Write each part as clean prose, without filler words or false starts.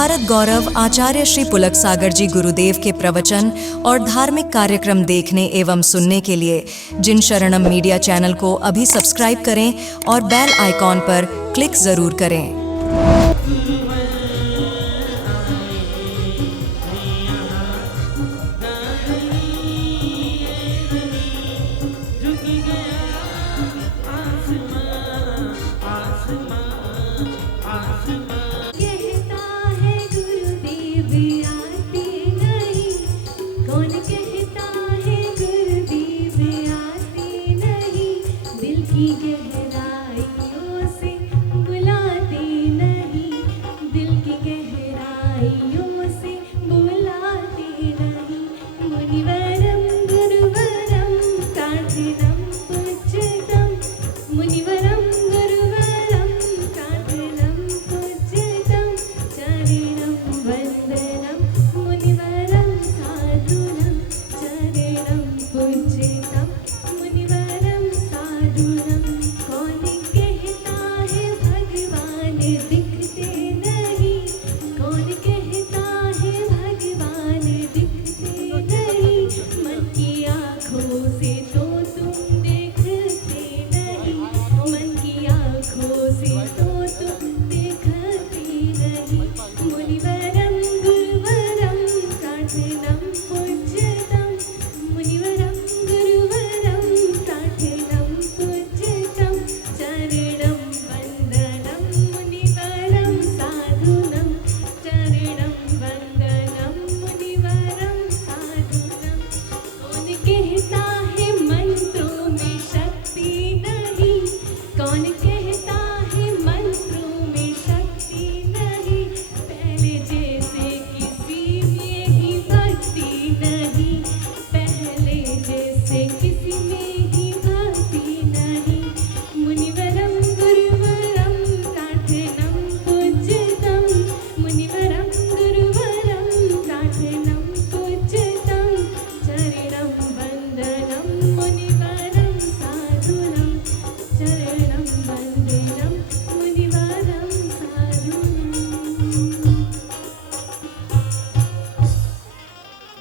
भारत गौरव आचार्य श्री पुलक सागर जी गुरुदेव के प्रवचन और धार्मिक कार्यक्रम देखने एवं सुनने के लिए जिन शरणम मीडिया चैनल को अभी सब्सक्राइब करें और बेल आइकॉन पर क्लिक जरूर करें।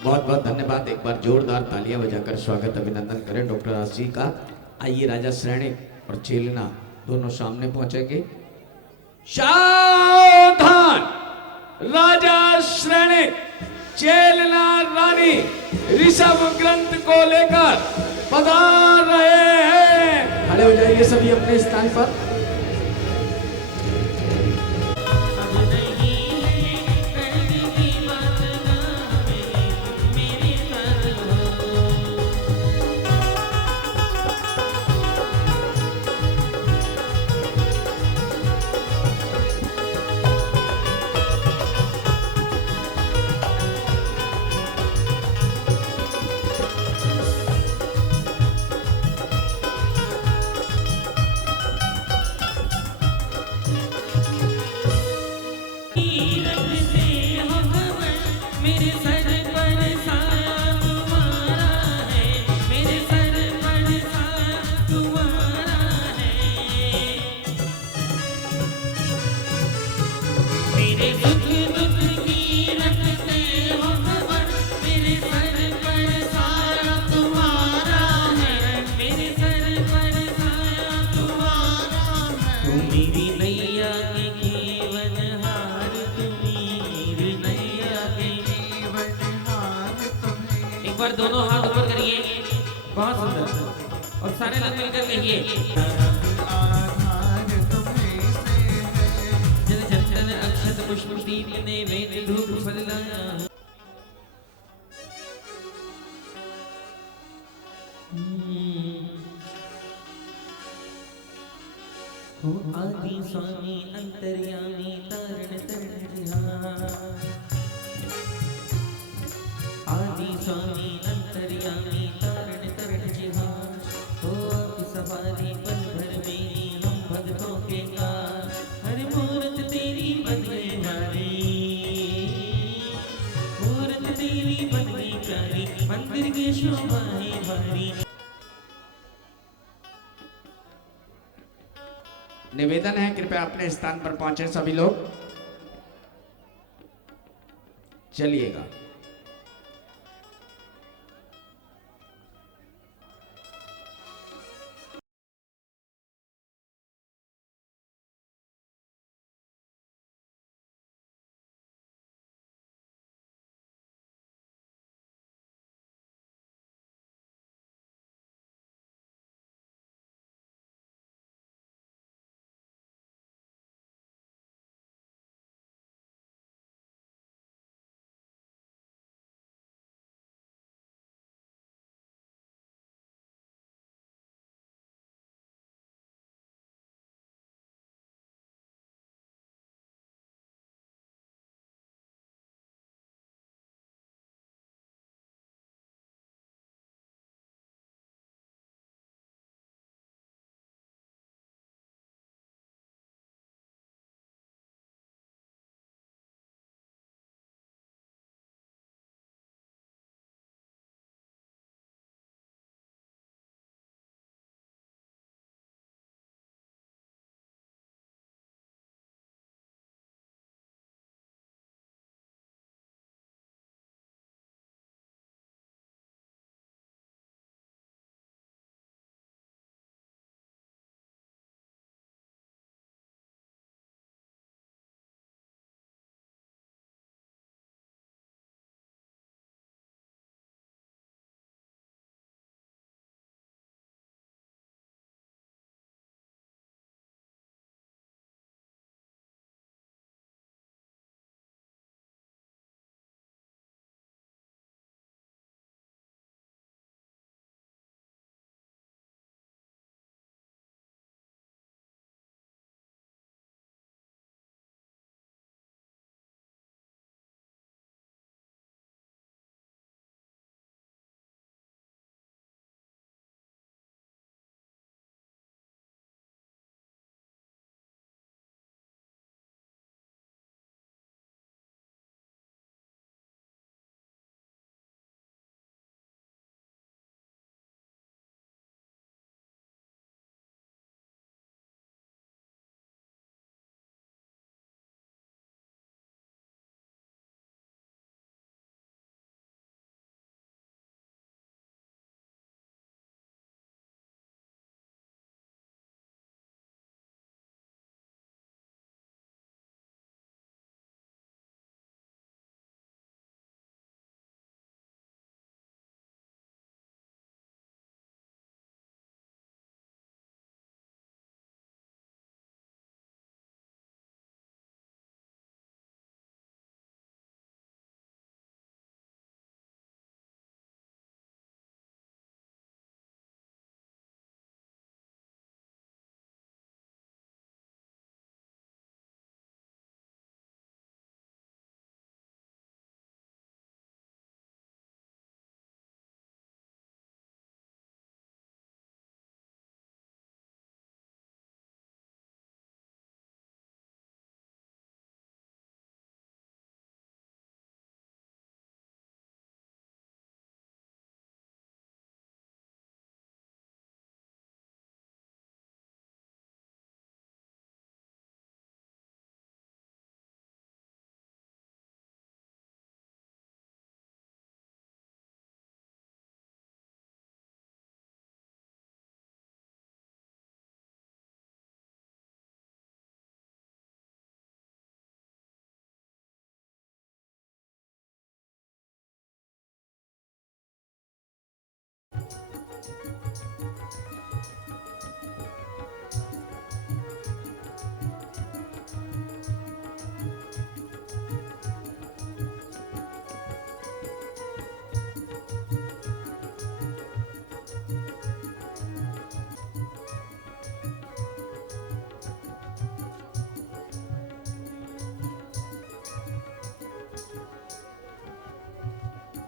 बहुत बहुत धन्यवाद। एक बार जोरदार तालियां बजाकर स्वागत अभिनंदन करें डॉक्टर दास जी का। आइए राजा श्रेणिक और चेलना दोनों सामने पहुंचेंगे। सावधान, राजा श्रेणिक चेलना रानी ऋषभ ग्रंथ को लेकर पधार रहे हैं। खड़े हो जाइए सभी अपने स्थान पर। दोनों हाथ ऊपर करिए, बहुत सुंदर, और सारे लोग मिलकर कहिए। जल चंदन अक्षत पुष्प दीप नैवेद्य धूप फल लाया। हो आदि स्वामी अंतर्यामी तारण तरण ध्यान। आदि स्वामी अंतर्यामी तारण तरण जिहान। हो आप सवारी पल भर मेरी हम भक्तों के कार। हर मूरत तेरी बन गई भारी, मूरत तेरी बन गई प्यारी, मंदिर की शोभा है भारी। निवेदन है कृपया अपने स्थान पर पहुंचे सभी लोग। चलिएगा।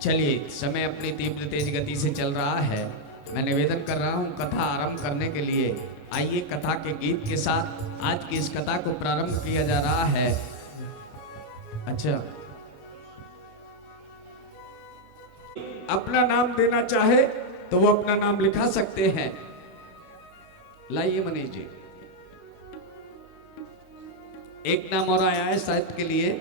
चलिए, समय अपनी तीव्र तेज गति से चल रहा है। मैं निवेदन कर रहा हूँ कथा आरंभ करने के लिए। आइए कथा के गीत के साथ आज की इस कथा को प्रारंभ किया जा रहा है। अच्छा, अपना नाम देना चाहे तो वो अपना नाम लिखा सकते हैं। लाइए मनीष जी, एक नाम और आया है साहित्य के लिए।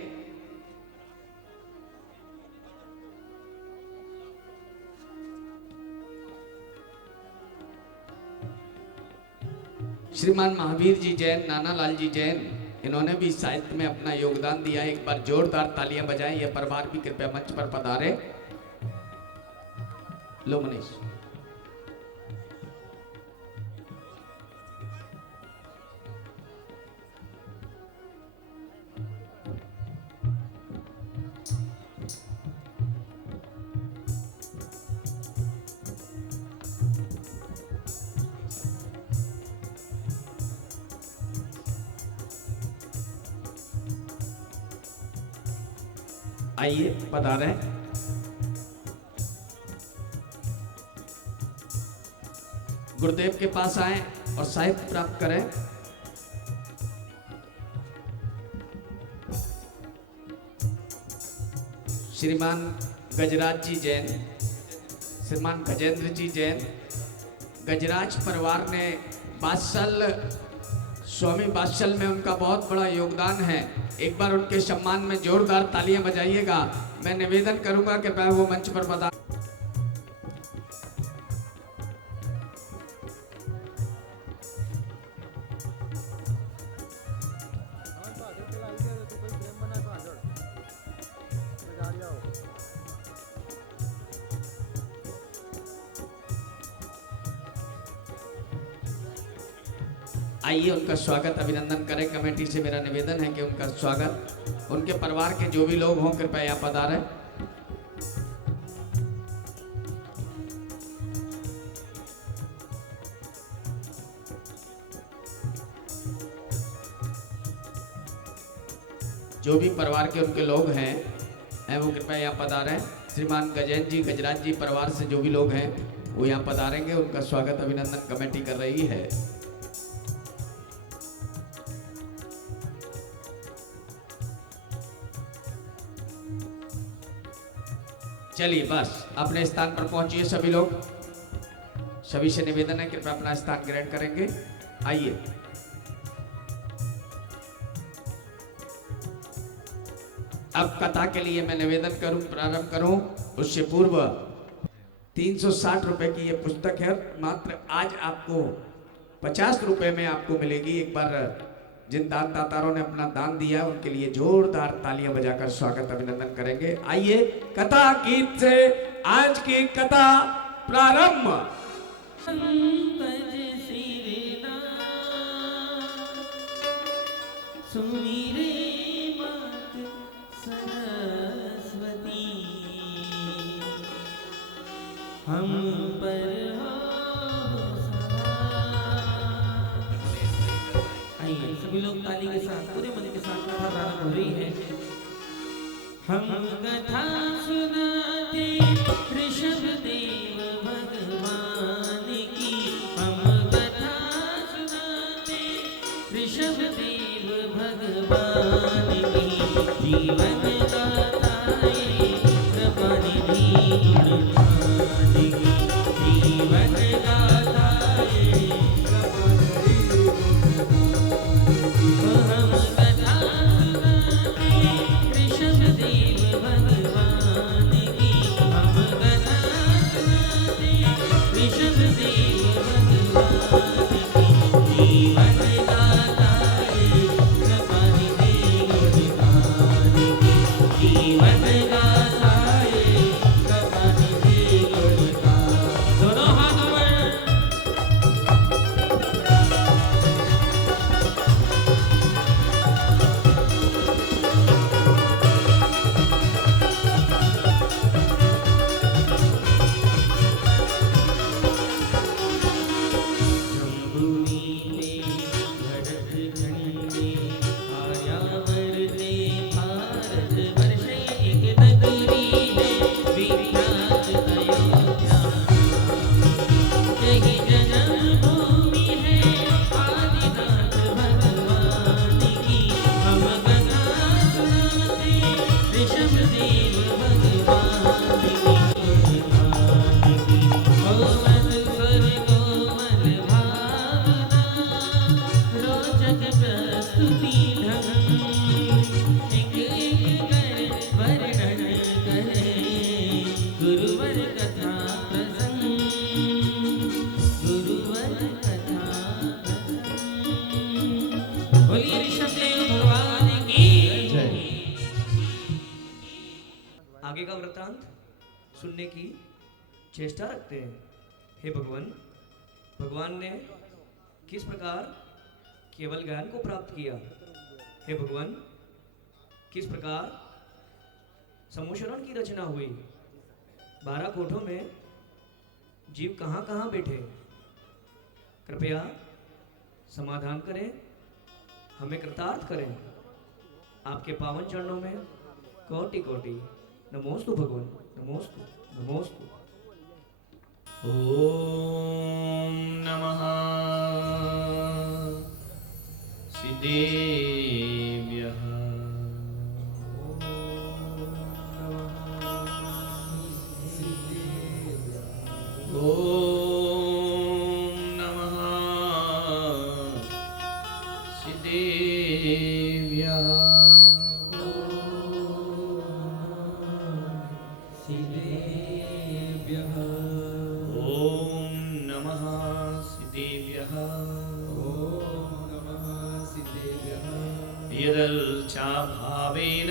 श्रीमान महावीर जी जैन, नाना लाल जी जैन, इन्होंने भी साहित्य में अपना योगदान दिया। एक बार जोरदार तालियां बजाएं। यह परिवार भी कृपया मंच पर पधारे। लो मनीष। आइए पधारें। गुरुदेव के पास आएं और साहित्य प्राप्त करें। श्रीमान गजराज जी जैन, श्रीमान गजेंद्र जी जैन, गजराज परिवार ने बादशाह स्वामी बादशाह में उनका बहुत बड़ा योगदान है। एक बार उनके सम्मान में जोरदार तालियां बजाइएगा। मैं निवेदन करूंगा कि वो मंच पर पधारें। आइए उनका स्वागत अभिनंदन करें। कमेटी से मेरा निवेदन है कि उनका स्वागत, उनके परिवार के जो भी लोग हों कृपया यहाँ पधारें। जो भी परिवार के उनके लोग हैं वो कृपया यहाँ पधारें। श्रीमान गजेंद्र जी, गजराज जी परिवार से जो भी लोग हैं वो यहाँ पधारेंगे। उनका स्वागत अभिनंदन कमेटी कर रही है। चलिए बस अपने स्थान पर पहुंचिए सभी लोग। सभी से निवेदन है कि कृपया अपना स्थान ग्रहण करेंगे। आइए। अब कथा के लिए मैं निवेदन प्रारंभ करूं उससे पूर्व 360 रुपए की यह पुस्तक है। मात्र आज आपको 50 रुपए में आपको मिलेगी। एक बार जिन दानदाताओं ने अपना दान दिया उनके लिए जोरदार तालियां बजाकर स्वागत अभिनंदन करेंगे। आइए कथा गीत से आज की कथा प्रारंभ। सुमीरे मात सरस्वती हम पर सभी लोग ताली के साथ पूरे मन के साथ कथा प्रारंभ हो रही है। हम कथा सुनाते ऋषभ देव भगवान की, हम कथा सुनाते ऋषभ देव भगवान की। जीवन गाथाए कृपा निधि गुणगान की, जीवन गाथाए कृपा निधि हम कथा सुनाते ऋषभ देव भगवान की, हम कथा सुनाते ऋषभ देव भगवान की। जीवन गाथाए कृपा निधि गुणगान की, जीवन गाथाए कृपा निधि गुणगान। दोनों हाथ ऊपर। आगे का वृत्तांत सुनने की चेष्टा रखते हैं। हे भगवान, भगवान ने किस प्रकार केवल ज्ञान को प्राप्त किया? हे भगवान, किस प्रकार समूशरण की रचना हुई? 12 कोठों में जीव कहाँ कहाँ बैठे? कृपया समाधान करें, हमें कृतार्थ करें। आपके पावन चरणों में कोटि कोटि नमोस्तु भगवान, नमोस्तु नमोस्तु। ओम नमः सिद्धेभ्यः। ओम नमः सिद्धेभ्यः। ओम नमः सिद्धेभ्यः। यदल्चा भावेन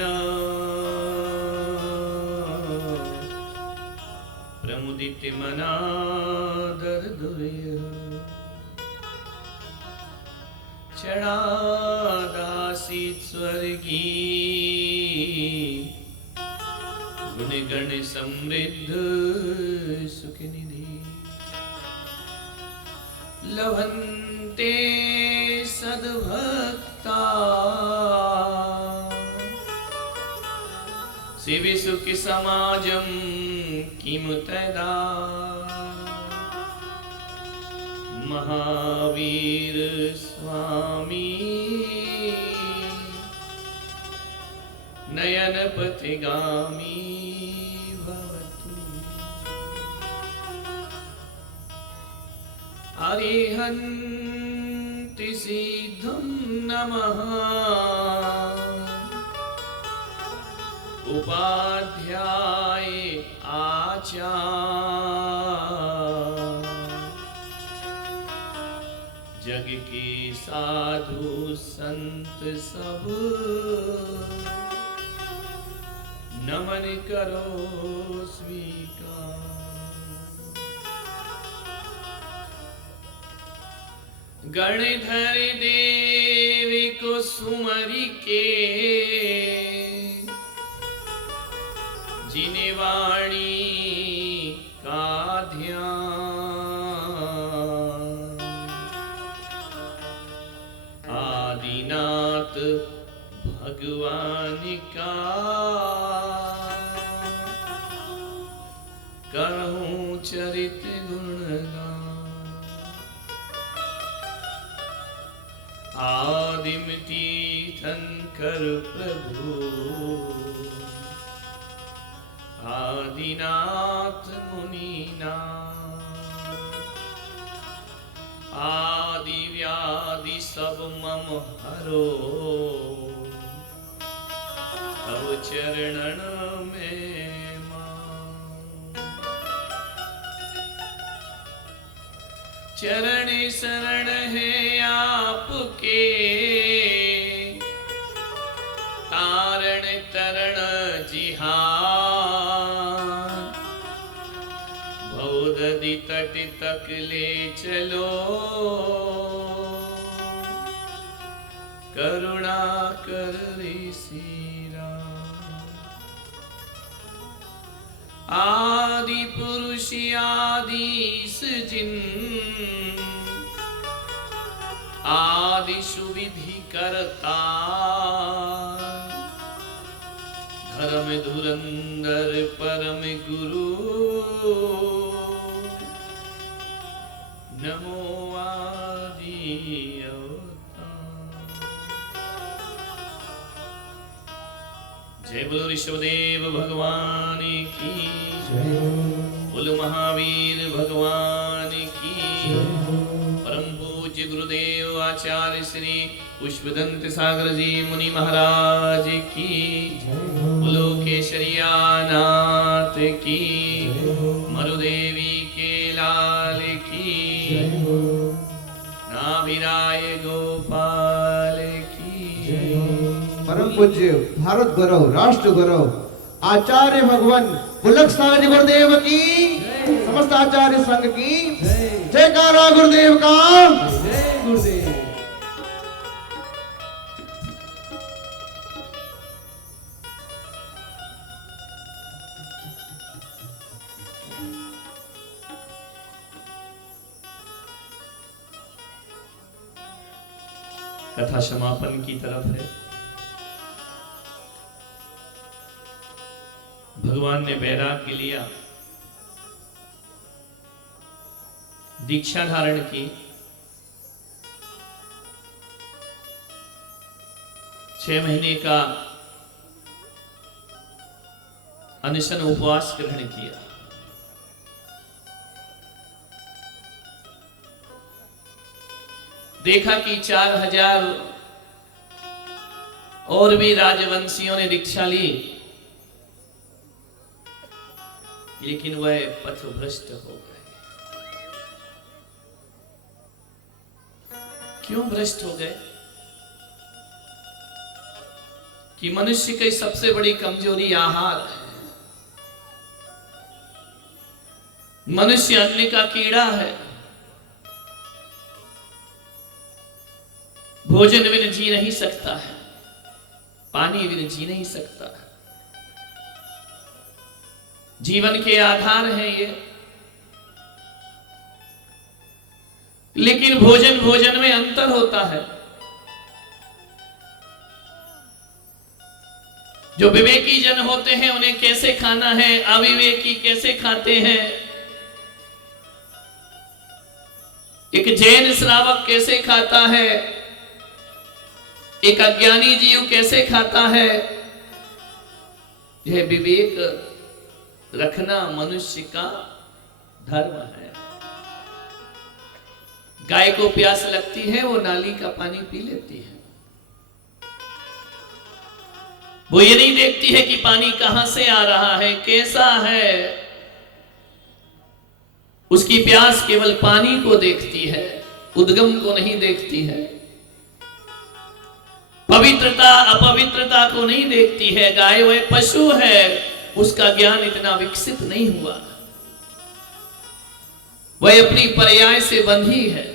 प्रमुदित मनादर्दुर्य चढ़ादासीत स्वर्गी गुणगण समृद्ध सुखनिधि लभन्ते सद्भक्ता शिवि सुखि समाजं किमुतदा महावीर स्वामी नयन पथिगामी भवतु। अरिहन्ति सिद्धं नमः उपाध्याय आचार्य जग के साधु संत सब नमन करो स्वीकार। गणधर देवी को सुमरि के जिन्हें वाणी का ध्यान आदिनाथ भगवान का कहूँ चरित गुणगान। आदिम तीर्थंकर प्रभु आदिनाथ मुनीनाथ आदि व्याधि सब मम हरो तव चरणन में चरण शरण है आपके तारण तरण जिहान भवदधि तट तक ले चलो करुणा कर ऋषिरा। आदि पुरुष आदिश जिन आदि सुविधि करता धर्म धुरंधर परम गुरु नमो आदि अवतार। जय बोलो ऋषभदेव भगवान की जय, बोलो महावीर भगवान की परम पूज्य गुरुदेव आचार्य श्री पुष्पदंत सागर जी मुनि महाराज की बोलो केशरिया नाथ की मरुदेवी के लाल की नाभिराय गोपाल की। परम पूज्य भारत गौरव राष्ट्र गौरव आचार्य भगवान पुलक सागर गुरुदेव की, समस्त आचार्य संघ की जयकारा गुरुदेव का। जय गुरुदेव। कथा समापन की तरफ है। भगवान ने वैराग्य लिया, दीक्षा धारण की, 6 महीने का अनशन उपवास ग्रहण किया। देखा कि 4000 और भी राजवंशियों ने दीक्षा ली, लेकिन वह पथभ्रष्ट हो गए। क्यों भ्रष्ट हो गए? कि मनुष्य की सबसे बड़ी कमजोरी आहार है। मनुष्य अन्न का कीड़ा है, भोजन बिन जी नहीं सकता है, पानी बिन जी नहीं सकता है। जीवन के आधार हैं ये, लेकिन भोजन भोजन में अंतर होता है। जो विवेकी जन होते हैं उन्हें कैसे खाना है, अविवेकी कैसे खाते हैं। एक जैन श्रावक कैसे खाता है, एक अज्ञानी जीव कैसे खाता है, यह विवेक रखना मनुष्य का धर्म है। गाय को प्यास लगती है, वो नाली का पानी पी लेती है। वो ये नहीं देखती है कि पानी कहां से आ रहा है, कैसा है। उसकी प्यास केवल पानी को देखती है, उद्गम को नहीं देखती है। पवित्रता अपवित्रता को नहीं देखती है। गाय वह पशु है, उसका ज्ञान इतना विकसित नहीं हुआ, वह अपनी पर्याय से बंधी है।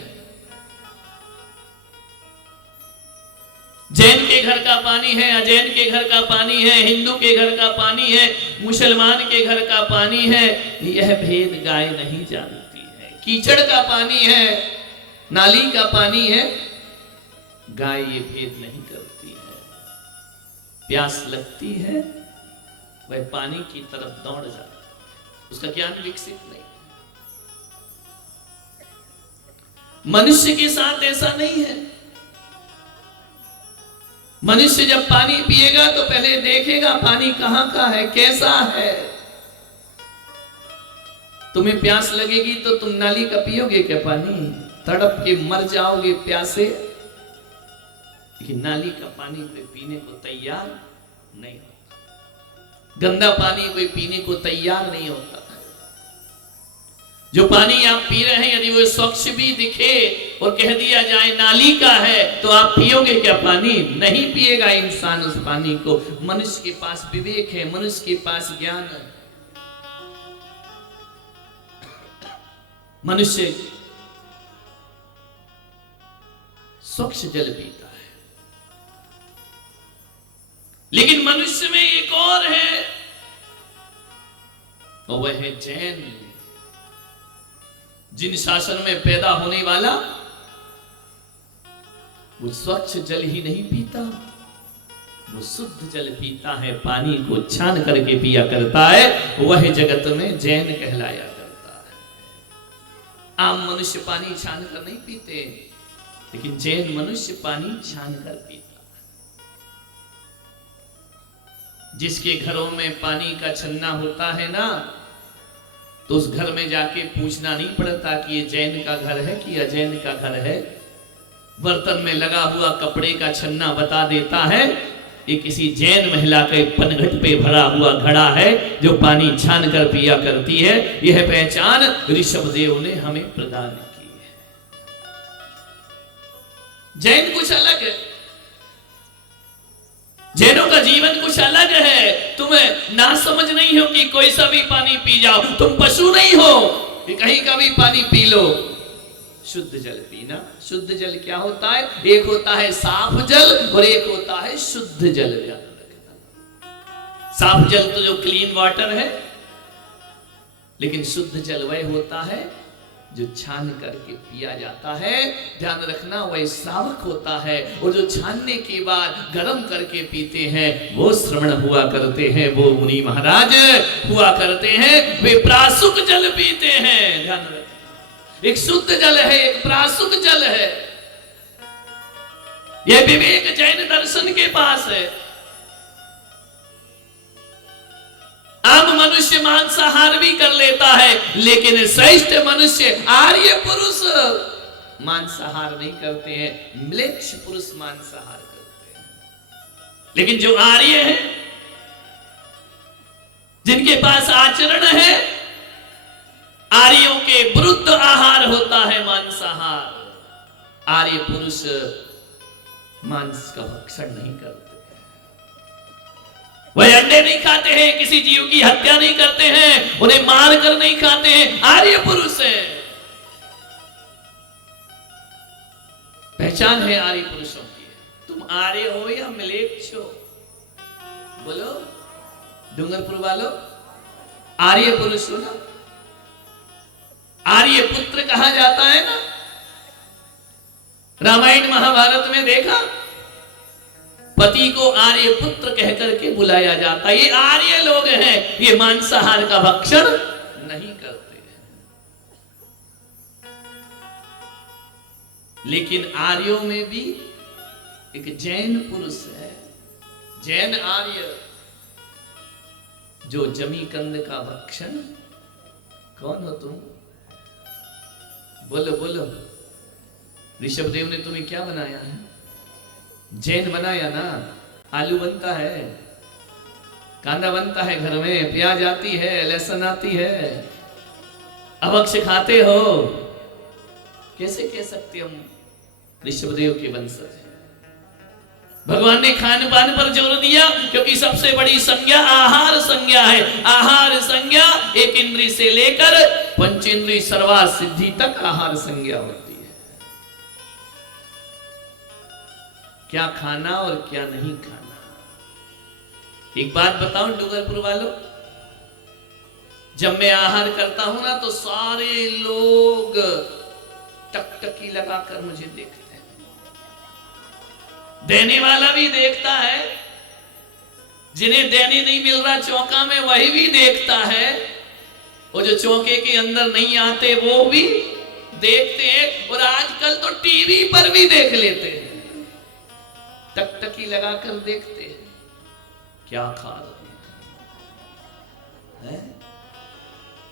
जैन के घर का पानी है, अजैन के घर का पानी है, हिंदू के घर का पानी है, मुसलमान के घर का पानी है, यह भेद गाय नहीं जानती है। कीचड़ का पानी है, नाली का पानी है, गाय ये भेद नहीं करती है। प्यास लगती है, वह पानी की तरफ दौड़ जाता है, उसका ज्ञान विकसित नहीं। मनुष्य के साथ ऐसा नहीं है। मनुष्य जब पानी पिएगा तो पहले देखेगा पानी कहां का है, कैसा है। तुम्हें प्यास लगेगी तो तुम नाली का पियोगे क्या पानी? तड़प के मर जाओगे प्यासे। लेकिन नाली का पानी कोई पीने को तैयार नहीं होता, गंदा पानी कोई पीने को तैयार नहीं होता। जो पानी आप पी रहे हैं, यदि वो स्वच्छ भी दिखे और कह दिया जाए नाली का है, तो आप पियोगे क्या पानी? नहीं पिएगा इंसान उस पानी को। मनुष्य के पास विवेक है, मनुष्य के पास ज्ञान है। मनुष्य स्वच्छ जल पीता है, लेकिन मनुष्य में एक और है, और वह है जैन। जिन शासन में पैदा होने वाला वो स्वच्छ जल ही नहीं पीता, वो शुद्ध जल पीता है, पानी को छान करके पिया करता है। वह जगत में जैन कहलाया करता है। आम मनुष्य पानी छान कर नहीं पीते, लेकिन जैन मनुष्य पानी छान कर पीता है। जिसके घरों में पानी का छन्ना होता है ना, तो उस घर में जाके पूछना नहीं पड़ता कि ये जैन का घर है कि अजैन का घर है। बर्तन में लगा हुआ कपड़े का छन्ना बता देता है ये किसी जैन महिला के पनघट पे भरा हुआ घड़ा है जो पानी छान कर पिया करती है। यह पहचान ऋषभदेव ने हमें प्रदान की है। जैन कुछ अलग है, जैनों का जीवन कुछ अलग है। तुम ना समझ नहीं हो कि कोई सा भी पानी पी जाओ। तुम पशु नहीं हो कि कहीं का भी पानी पी लो। शुद्ध जल पीना। शुद्ध जल क्या होता है? एक होता है साफ जल और एक होता है शुद्ध जल। साफ जल तो जो क्लीन वाटर है, लेकिन शुद्ध जल वह होता है जो छान करके पिया जाता है। ध्यान रखना, वह श्रावक होता है। और जो छानने के बाद गर्म करके पीते हैं वो श्रवण हुआ करते हैं, वो मुनि महाराज हुआ करते हैं, वे प्रासुक जल पीते हैं। ध्यान रखना, एक शुद्ध जल है, एक प्रासुक जल है। यह विवेक जैन दर्शन के पास है। आम मनुष्य मांसाहार भी कर लेता है, लेकिन श्रेष्ठ मनुष्य आर्य पुरुष मांसाहार नहीं करते हैं, म्लेच्छ पुरुष मांसाहार करते हैं। लेकिन जो आर्य हैं, जिनके पास आचरण है, आर्यों के विरुद्ध आहार होता है मांसाहार। आर्य पुरुष मांस का भक्षण नहीं करते, वह अंडे नहीं खाते हैं, किसी जीव की हत्या नहीं करते हैं, उन्हें मार कर नहीं खाते हैं। आर्य पुरुष है। पहचान है आर्य पुरुषों की। तुम आर्य हो या म्लेच्छ हो? बोलो डूंगरपुर वालों, आर्य पुरुष हो ना? आर्य पुत्र कहा जाता है ना। रामायण महाभारत में देखा, पति को आर्य पुत्र कहकर के बुलाया जाता है। ये आर्य लोग हैं, ये मांसाहार का भक्षण नहीं करते हैं। लेकिन आर्यों में भी एक जैन पुरुष है, जैन आर्य, जो जमी कंद का भक्षण। कौन हो तुम? बोलो बोलो। ऋषभदेव ने तुम्हें क्या बनाया है? जैन बनाया ना। आलू बनता है, कांदा बनता है, घर में प्याज आती है, लहसुन आती है, अभक्ष खाते हो। कैसे कह सकते हम ऋषभदेव के वंशज? भगवान ने खान पान पर जोर दिया, क्योंकि सबसे बड़ी संज्ञा आहार संज्ञा है। आहार संज्ञा एक इंद्रिय से लेकर पंचेंद्रिय सर्वा सिद्धि तक आहार संज्ञा होती है। क्या खाना और क्या नहीं खाना। एक बात बताऊं डूंगरपुर वालों, जब मैं आहार करता हूं ना, तो सारे लोग टकटकी लगाकर मुझे देखते हैं। देने वाला भी देखता है, जिन्हें देने नहीं मिल रहा चौका में वही भी देखता है, और जो चौके के अंदर नहीं आते वो भी देखते हैं। और आजकल तो टीवी पर भी देख लेते हैं, टकटकी लगाकर देखते हैं क्या खा रहे हैं।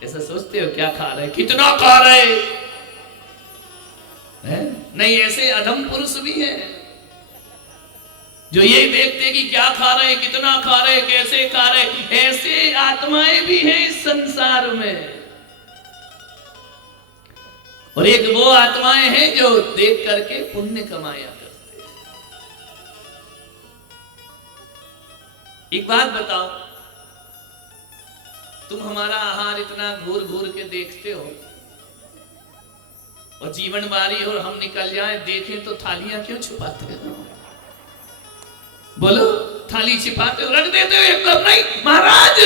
ऐसा सोचते हो क्या खा रहे, कितना खा रहे हैं? नहीं, ऐसे अधम पुरुष भी हैं जो ये देखते हैं कि क्या खा रहे, कितना खा रहे, कैसे खा रहे। ऐसे आत्माएं भी हैं इस संसार में। और एक वो आत्माएं हैं जो देख करके पुण्य कमाया। एक बात बताओ, तुम हमारा आहार इतना घूर घूर के देखते हो, और जीवन बारी और हम निकल जाए देखें तो थालियां क्यों छुपाते हो? बोलो, थाली छिपाते हो, रख देते हो एकदम? नहीं महाराज,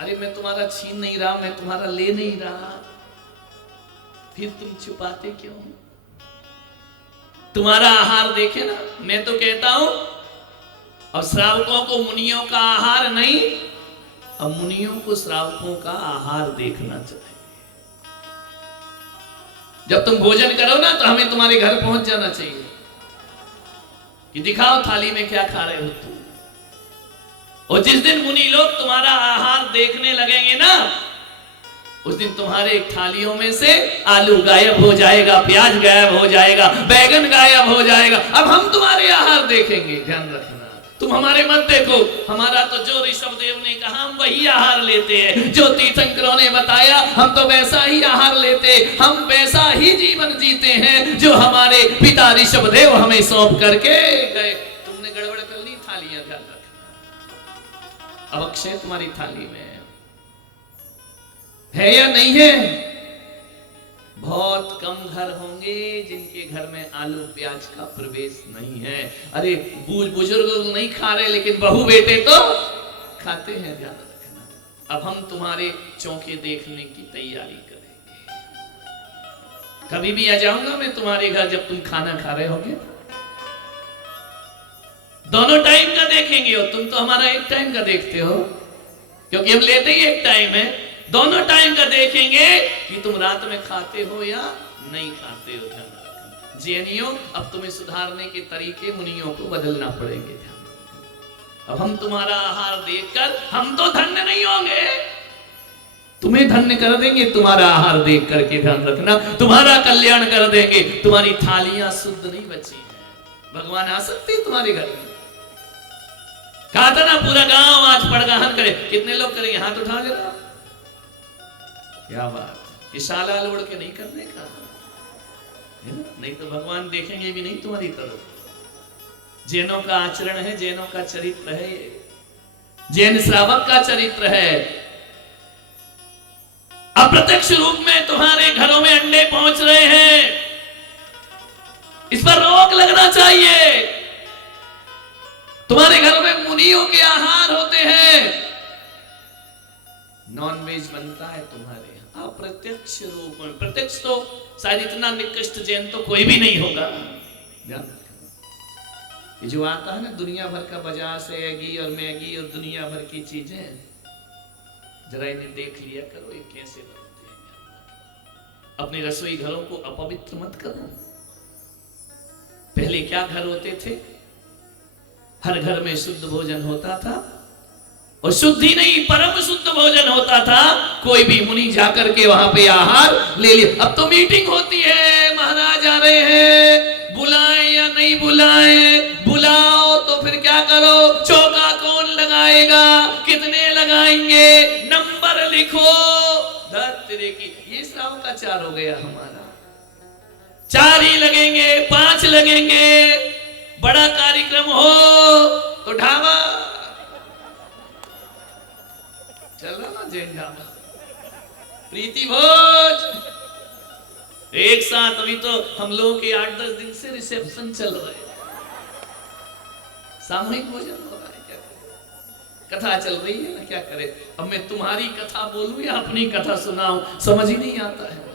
अरे मैं तुम्हारा छीन नहीं रहा, मैं तुम्हारा ले नहीं रहा, फिर तुम छुपाते क्यों? तुम्हारा आहार देखे ना। मैं तो कहता हूं, और श्रावकों को मुनियों का आहार नहीं, अब मुनियों को श्रावकों का आहार देखना चाहिए। जब तुम भोजन करो ना, तो हमें तुम्हारे घर पहुंच जाना चाहिए कि दिखाओ थाली में क्या खा रहे हो तुम। और जिस दिन मुनि लोग तुम्हारा आहार देखने लगेंगे ना, उस दिन तुम्हारे थालियों में से आलू गायब हो जाएगा, प्याज गायब हो जाएगा, बैगन गायब हो जाएगा। अब हम तुम्हारे आहार देखेंगे। ध्यान रखना, तुम हमारे मत देखो। हमारा तो जो ऋषभदेव ने कहा हम वही आहार लेते हैं, जो तीर्थंकरों ने बताया हम तो वैसा ही आहार लेते, हम वैसा ही जीवन जीते हैं जो हमारे पिता ऋषभदेव हमें सौंप करके गए। तुमने गड़बड़ कर ली थालियां, ध्यान रखना। अब अक्षय तुम्हारी थाली में है या नहीं है? बहुत कम घर होंगे जिनके घर में आलू प्याज का प्रवेश नहीं है। अरे बुजुर्ग नहीं खा रहे, लेकिन बहू बेटे तो खाते हैं, ध्यान रखना। अब हम तुम्हारे चौके देखने की तैयारी करेंगे। कभी भी आ जाऊंगा मैं तुम्हारे घर जब तुम खाना खा रहे होगे। दोनों टाइम का देखेंगे, और तुम तो हमारा एक टाइम का देखते हो, क्योंकि हम लेते ही एक टाइम है। दोनों टाइम का देखेंगे कि तुम रात में खाते हो या नहीं खाते हो। ध्यान रखना। जैनियों, अब तुम्हें सुधारने के तरीके मुनियों को बदलना पड़ेंगे। अब हम तुम्हारा आहार देखकर हम तो धन्य नहीं होंगे, तुम्हें धन्य कर देंगे तुम्हारा आहार देख करके। ध्यान रखना, तुम्हारा कल्याण कर देंगे। तुम्हारी थालियां शुद्ध नहीं बची हैं। भगवान आ सकते हैं तुम्हारे घर में। कहा था ना पूरा गांव आज पड़गाहन करे। कितने लोग करेंगे? हाथ उठा देना। क्या बात, इशारा उड़ के नहीं करने का है ना? नहीं तो भगवान देखेंगे भी नहीं तुम्हारी तरफ। जैनों का आचरण है, जैनों का चरित्र है, जैन श्रावक का चरित्र है। अप्रत्यक्ष रूप में तुम्हारे घरों में अंडे पहुंच रहे हैं, इस पर रोक लगना चाहिए। तुम्हारे घर में मुनियों के आहार होते हैं, नॉनवेज बनता है तुम्हारे यहाँ। अप्रत्यक्ष रूप में, प्रत्यक्ष तो शायद इतना निकृष्ट जैन तो कोई भी नहीं होगा। ये जो आता है ना दुनिया भर का बाजार से एगी और मैगी और दुनिया भर की चीजें, जरा इन्हें देख लिया करो ये कैसे बनते हैं। अपने रसोई घरों को अपवित्र मत करो। पहले क्या घर होते थे? हर घर में शुद्ध भोजन होता था, और शुद्ध ही नहीं परम शुद्ध भोजन होता था। कोई भी मुनि जाकर के वहां पे आहार ले लिया। अब तो मीटिंग होती है, महाराज आ रहे हैं, बुलाएं या नहीं बुलाएं। बुलाओ तो फिर क्या करो? चौका कौन लगाएगा, कितने लगाएंगे, नंबर लिखो। धरती की ये श्रावण का 4 हो गया हमारा। 4 ही लगेंगे, 5 लगेंगे। बड़ा कार्यक्रम हो तो ढाबा चल रहा ना, जैन ढाबा, प्रीति भोज एक साथ। अभी तो हम लोगों के 8-10 दिन से रिसेप्शन चल रहे हैं, सामूहिक भोजन हो रहा है। क्या करें? कथा चल रही है ना, क्या करे? अब मैं तुम्हारी कथा बोलूं या अपनी कथा सुनाऊं, समझ ही नहीं आता है मुझे।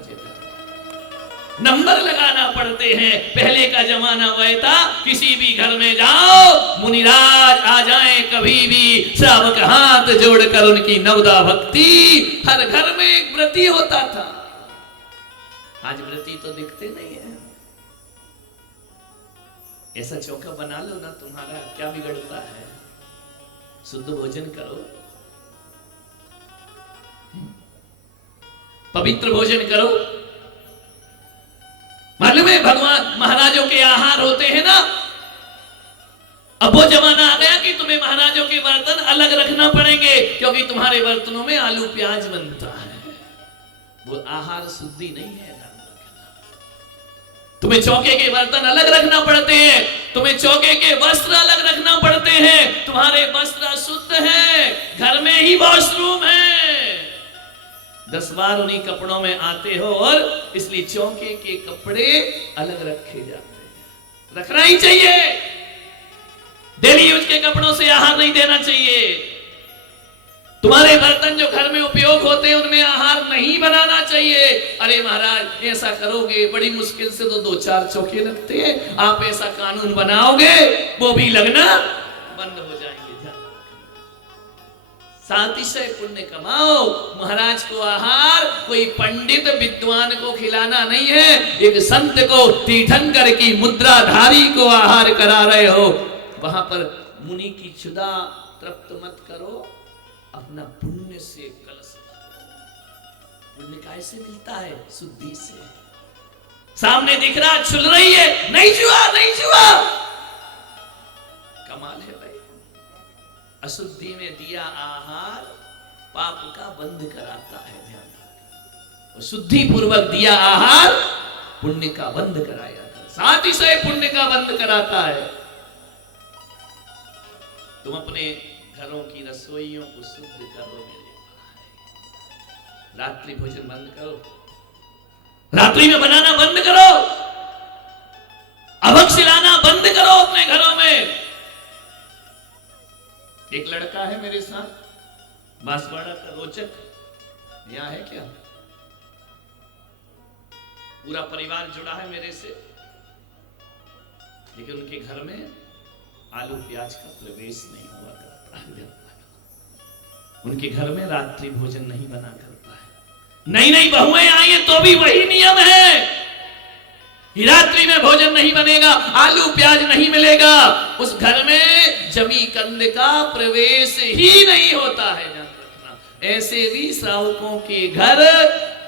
नंबर लगाना पड़ते हैं। पहले का जमाना वह था, किसी भी घर में जाओ, मुनिराज आ जाएं कभी भी, श्रावक हाथ जोड़कर उनकी नवदा भक्ति। हर घर में एक व्रती होता था। आज व्रती तो दिखते नहीं है। ऐसा चौका बना लो ना, तुम्हारा क्या बिगड़ता है? शुद्ध भोजन करो, पवित्र भोजन करो। मालूम है भगवान महाराजों के आहार होते हैं ना। अब वो जमाना आ गया कि तुम्हें महाराजों के बर्तन अलग रखना पड़ेंगे, क्योंकि तुम्हारे बर्तनों में आलू प्याज बनता है। वो आहार शुद्धि नहीं है। तुम्हें चौके के बर्तन अलग रखना पड़ते हैं, तुम्हें चौके के वस्त्र अलग रखना पड़ते हैं। तुम्हारे वस्त्र अशुद्ध हैं, घर में ही वॉशरूम है, 10 बार उन्हीं कपड़ों में आते हो, और इसलिए चौके के कपड़े अलग रखे जाते हैं। रखना ही चाहिए। डेली यूज के कपड़ों से आहार नहीं देना चाहिए। तुम्हारे बर्तन जो घर में उपयोग होते हैं उनमें आहार नहीं बनाना चाहिए। अरे महाराज ऐसा करोगे, बड़ी मुश्किल से तो 2-4 चौके लगते हैं। आप ऐसा कानून बनाओगे, वो भी लगना बंद हो जाएंगे। सातिशय पुण्य कमाओ। महाराज को आहार कोई पंडित विद्वान को खिलाना नहीं है, एक संत को, तीर्थंकर की मुद्राधारी को आहार करा रहे हो। वहां पर मुनि की क्षुधा तृप्त मत करो, अपना पुण्य से कलश। पुण्य कैसे मिलता है? शुद्धि से। सामने दिख रहा छुल रही है, नहीं छुआ, नहीं छुआ, कमाल है भाई। अशुद्धि में दिया आहार पाप का बंध कराता है। ध्यान रखो, शुद्धि पूर्वक दिया आहार पुण्य का बंध कराया, साथ ही पुण्य का बंध कराता है। तुम अपने घरों की रसोइयों को शुद्ध करो मेरे भाई। रात्रि भोजन बंद करो, रात्रि में बनाना बंद करो, अभक्ष लाना बंद करो अपने घरों में। एक लड़का है मेरे साथ, बांसवाड़ा का रोचक, यहां है क्या? पूरा परिवार जुड़ा है मेरे से, लेकिन उनके घर में आलू प्याज का प्रवेश नहीं हुआ करता है। उनके घर में रात्रि भोजन नहीं बना करता है। नई नई बहुएं आई हैं तो भी वही नियम है, रात्रि में भोजन नहीं बनेगा, आलू प्याज नहीं मिलेगा, उस घर में जमी कंद का प्रवेश ही नहीं होता है। ध्यान रखना, ऐसे भी श्रावकों के घर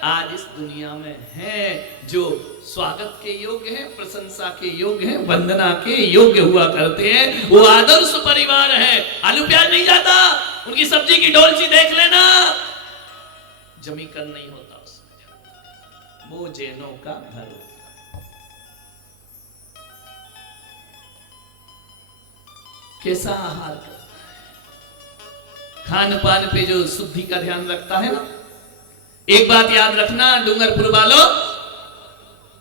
आज इस दुनिया में हैं जो स्वागत के योग्य हैं, प्रशंसा के योग्य हैं, वंदना के योग्य हुआ करते हैं। वो आदर्श परिवार है। आलू प्याज नहीं जाता, उनकी सब्जी की डोलची देख लेना, जमी कंद नहीं होता उसमें, वो जैनों का घर होता। कैसा आहार करता है, खान पान पे जो शुद्धि का ध्यान रखता है ना। एक बात याद रखना डूंगरपुर वालों,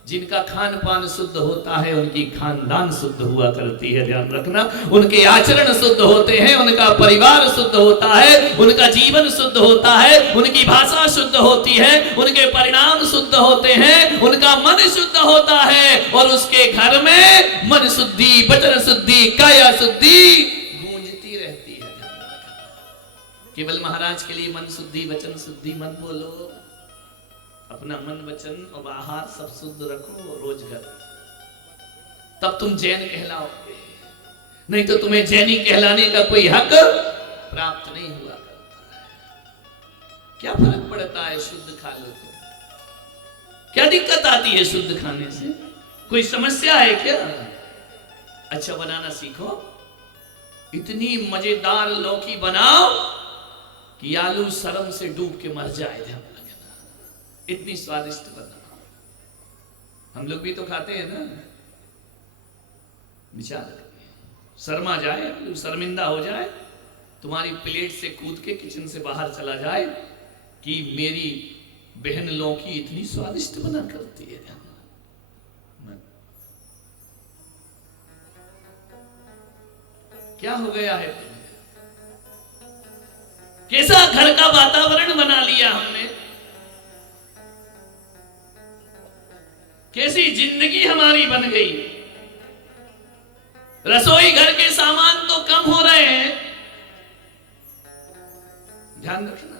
जिनका खान पान शुद्ध होता है उनकी खानदान शुद्ध हुआ करती है। ध्यान रखना, उनके आचरण शुद्ध होते हैं, उनका परिवार शुद्ध होता है, उनका जीवन शुद्ध होता है, उनकी भाषा शुद्ध होती है, उनके परिणाम शुद्ध होते हैं, उनका मन शुद्ध होता है, और उसके घर में मन शुद्धि, वचन शुद्धि, काया शुद्धि गूंजती रहती है। केवल महाराज के लिए मन शुद्धि, वचन शुद्धि मत बोलो, अपना मन वचन और आहार सब शुद्ध रखो रोजगार, तब तुम जैन कहलाओगे। नहीं तो तुम्हें जैनी कहलाने का कोई हक प्राप्त नहीं हुआ करता है। क्या फर्क पड़ता है शुद्ध खा लो तो? क्या दिक्कत आती है शुद्ध खाने से? कोई समस्या है क्या? अच्छा बनाना सीखो, इतनी मजेदार लौकी बनाओ कि आलू शर्म से डूब के मर जाए। ध्यान रखना, इतनी स्वादिष्ट बना। हम लोग भी तो खाते हैं ना, विचार शर्मा जाए, आलू शर्मिंदा हो जाए, तुम्हारी प्लेट से कूद के किचन से बाहर चला जाए कि मेरी बहन लौकी इतनी स्वादिष्ट बना करती है। क्या हो गया है तुम्हें? कैसा घर का वातावरण बना लिया हमने, कैसी जिंदगी हमारी बन गई। रसोई घर के सामान तो कम हो रहे हैं, ध्यान रखना।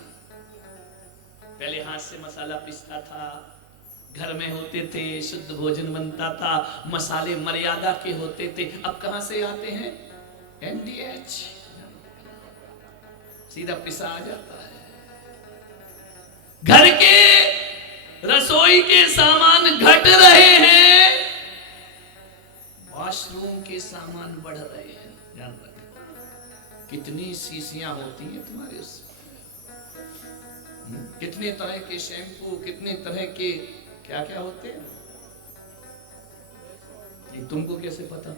पहले हाथ से मसाला पिसता था, घर में होते थे, शुद्ध भोजन बनता था, मसाले मर्यादा के होते थे। अब कहां से आते हैं? MDH, सीधा पिसा आ जाता है। घर के रसोई के सामान घट रहे हैं, वॉशरूम के सामान बढ़ रहे हैं। ध्यान रखें, कितनी शीशियां होती हैं तुम्हारे उसमें, कितने तरह के शैम्पू, कितने तरह के क्या क्या होते हैं, ये तुमको कैसे पता?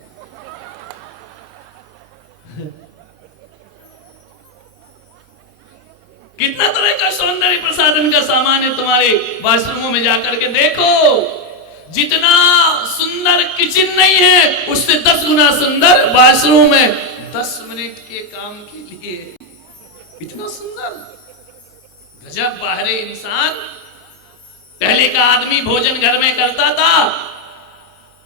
कितना तरह का सौंदर्य प्रसाधन का सामान है तुम्हारे वॉशरूमों में जाकर के देखो। जितना सुंदर किचन नहीं है, उससे 10 गुना सुंदर वॉशरूम है। 10 मिनट के काम के लिए इतना सुंदर, गजब बाहरे इंसान। पहले का आदमी भोजन घर में करता था,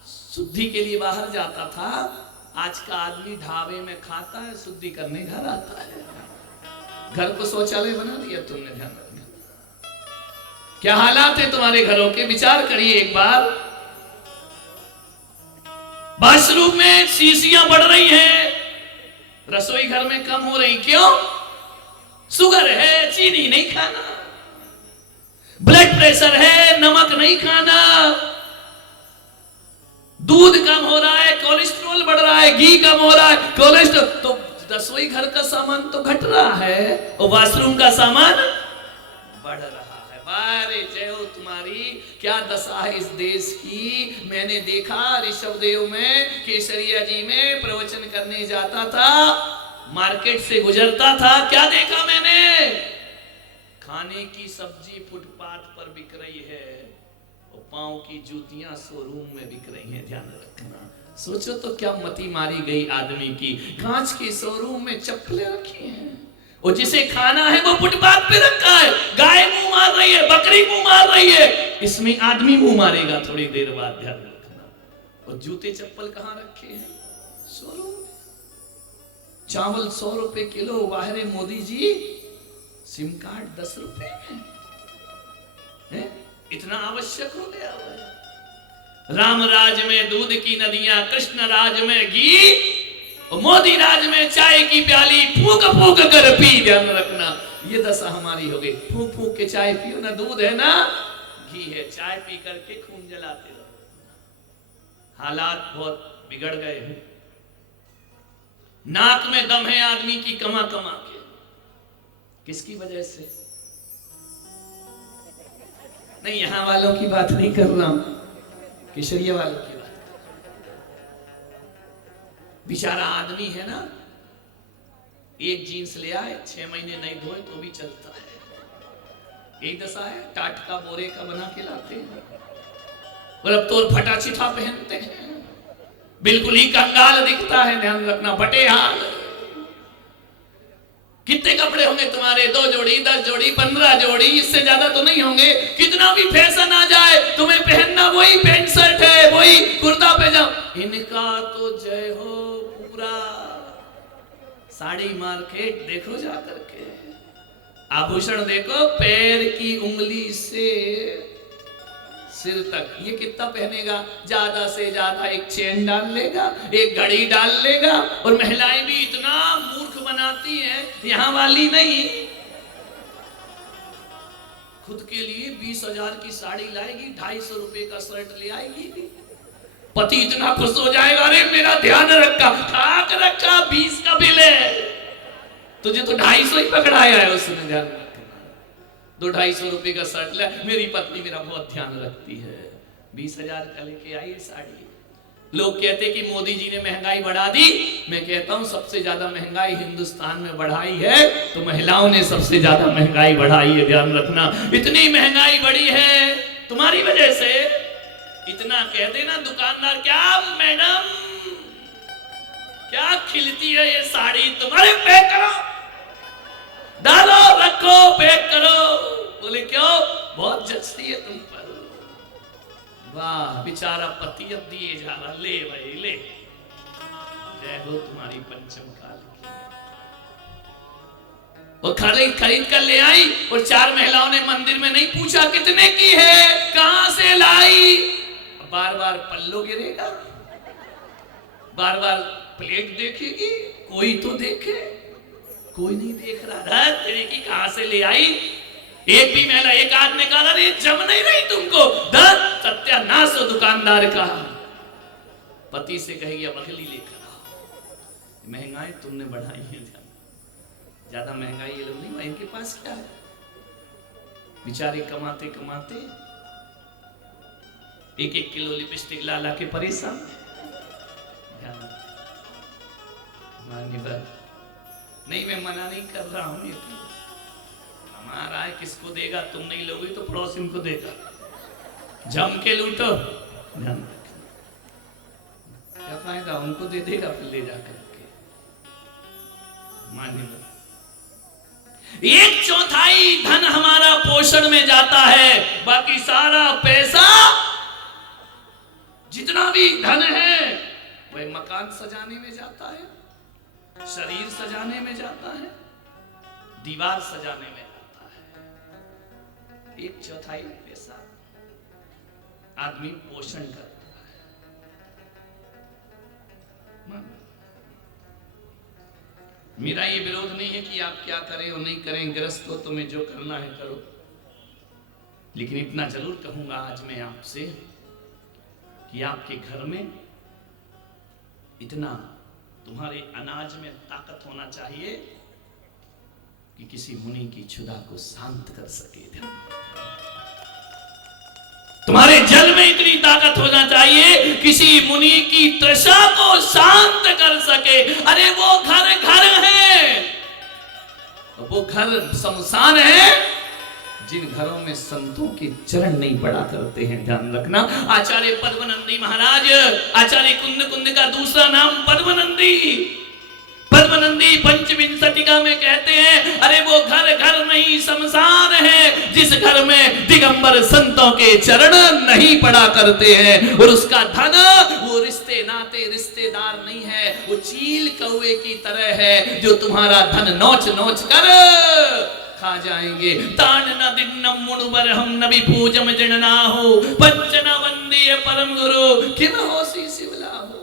शुद्धि के लिए बाहर जाता था। आज का आदमी ढाबे में खाता है, शुद्धि करने घर आता है। घर को शौचालय बना दिया तुमने। ध्यान रखना, क्या हालात है तुम्हारे घरों के, विचार करिए एक बार। वॉशरूम में शीशियां बढ़ रही हैं, रसोई घर में कम हो रही। क्यों? शुगर है, चीनी नहीं खाना, ब्लड प्रेशर है, नमक नहीं खाना, दूध कम हो रहा है, कोलेस्ट्रॉल बढ़ रहा है, घी कम हो रहा है, कोलेस्ट्रॉल। तो रसोई घर का सामान तो घट रहा है और वॉशरूम का सामान बढ़ रहा है। बारे जय हो तुम्हारी, क्या दशा है इस देश की। मैंने देखा ऋषभदेव में, केसरिया जी में प्रवचन करने जाता था, मार्केट से गुजरता था, क्या देखा मैंने? खाने की सब्जी फुटपाथ पर बिक रही है और पांव की जूतियां शोरूम में बिक रही हैं। ध्यान रखना। सोचो तो क्या मती मारी गई आदमी की। कांच के शोरूम में चप्पलें रखी हैं और जिसे खाना है वो फुटपाथ पे रखा है। गाय मुंह मार रही है, बकरी मुंह मार रही है, इसमें आदमी मुंह मारेगा थोड़ी देर बाद। ध्यान रखना। और जूते चप्पल कहां रखे हैं? शोरूम। चावल 100 रुपए किलो, बाहर मोदी जी सिम कार्ड 10 रुपए में। इतना आवश्यक हो गया हुआ है। राम राज में दूध की नदियां, कृष्ण राज में घी, और मोदी राज में चाय की प्याली फूक फूक कर पी। ध्यान रखना, ये दशा हमारी हो गई। फूक फूक के चाय पियो ना, दूध है ना, घी है, चाय पी करके खून जलाते रहो। हालात बहुत बिगड़ गए हैं। नाक में दम है आदमी की कमा कमा के। किसकी वजह से? नहीं, यहां वालों की बात नहीं कर रहा हूं, केसरिया वालों की बात। बेचारा आदमी है ना, एक जीन्स ले आए, 6 महीने नहीं धोए तो भी चलता है। एक दशा है, टाट का बोरे का बना के लाते हैं और अब तो फटा चिठा पहनते हैं, बिल्कुल ही कंगाल दिखता है। ध्यान रखना, बटे हाल। कितने कपड़े होंगे तुम्हारे? 2 जोड़ी, 10 जोड़ी, 15 जोड़ी, इससे ज्यादा तो नहीं होंगे। कितना भी फैशन आ जाए, तुम्हें पहनना वही पैंट शर्ट है, वही कुर्ता पैजामा। इनका तो जय हो पूरा। साड़ी मार्केट देखो जा करके, आभूषण देखो, पैर की उंगली से सिर तक। ये कितना पहनेगा? ज्यादा से ज्यादा एक चेन डाल लेगा, एक घड़ी डाल लेगा। और महिलाएं भी इतना मूर्ख बनाती हैं, यहां वाली नहीं, खुद के लिए 20,000 की साड़ी लाएगी, 250 रुपए का शर्ट ले आएगी। पति इतना खुश हो जाएगा, अरे मेरा ध्यान रखा, खाक रखा, 20 का बिल है, तुझे तो 250 ही पकड़ाया है उसने। ध्यान रखना, 200-250 रुपए का शर्ट ले। मेरी पत्नी मेरा बहुत ध्यान रखती है, 20,000 का लेके आई है साड़ी। लोग कहते कि मोदी जी ने महंगाई बढ़ा दी। मैं कहता हूं सबसे ज्यादा महंगाई हिंदुस्तान में बढ़ाई है तो महिलाओं ने सबसे ज्यादा महंगाई बढ़ाई है। ध्यान रखना, इतनी महंगाई बढ़ी है तुम्हारी वजह से। इतना कह देना दुकानदार, क्या मैडम क्या खिलती है ये साड़ी, तुम्हारे पैक करो, डालो, रखो, पैक करो। बोले क्यों? बहुत जचती है तुम पर। वाह, बेचारा पति अब दिए जा रहा, ले भाई ले, जय हो तुम्हारी पंचम काल की। और खरीद कर ले आई और 4 महिलाओं ने मंदिर में नहीं पूछा कितने की है, कहां से लाई। बार बार पल्लो गिरेगा, बार बार प्लेट देखेगी, कोई तो देखे, कोई नहीं देख रहा। तेरे की कहां से ले आई? एक भी महिला, एक आदमी कहा, अरे जम नहीं रही तुमको, दर्द सत्यानाश हो दुकानदार का। पति से कहेगी अब अगली लेकर आओ। महंगाई तुमने बढ़ाई है, ज्यादा महंगाई ये लोग नहीं, इनके पास क्या है? बेचारे कमाते कमाते 1-1 किलो लिपस्टिक ला ला के परेशान। नहीं, मैं मना नहीं कर रहा हूं, हमारा है, किसको देगा? तुम नहीं लोगे तो पड़ोसी को देगा, जम के लूटो। ध्यान रखना, क्या फायदा, उनको दे देगा फिर ले जाकर के। मान्य 1/4 धन हमारा पोषण में जाता है, बाकी सारा पैसा जितना भी धन है वह मकान सजाने में जाता है, शरीर सजाने में जाता है, दीवार सजाने में जाता है। 1/4 पैसा आदमी पोषण करता है। मेरा ये विरोध नहीं है कि आप क्या करें और नहीं करें, गृहस्थ हो तुम्हें जो करना है करो, लेकिन इतना जरूर कहूंगा आज मैं आपसे कि आपके घर में इतना तुम्हारे अनाज में ताकत होना चाहिए कि किसी मुनि की क्षुधा को शांत कर सके। तुम्हारे जल में इतनी ताकत होना चाहिए किसी मुनि की तृषा को शांत कर सके। अरे वो घर घर है, वो घर शमशान है जिन घरों में संतों के चरण नहीं पड़ा करते हैं। ध्यान रखना। आचार्य पद्मनंदी महाराज, आचार्य कुंद कुंद का दूसरा नाम पद्मनंदी, पद्मनंदी पंचविंशतिका में कहते हैं अरे वो घर घर नहीं शमशान है जिस घर में दिगंबर संतों के चरण नहीं पड़ा करते हैं। और उसका धन वो रिश्ते नाते रिश्तेदार नहीं है, वो चील कौवे की तरह है जो तुम्हारा धन नोच नोच कर खा जाएंगे। तान न दिन्नम मुनुबर हम नबी पूजम जनना हो पंचन वंदीय परम गुरु किम होसी शिवला हो।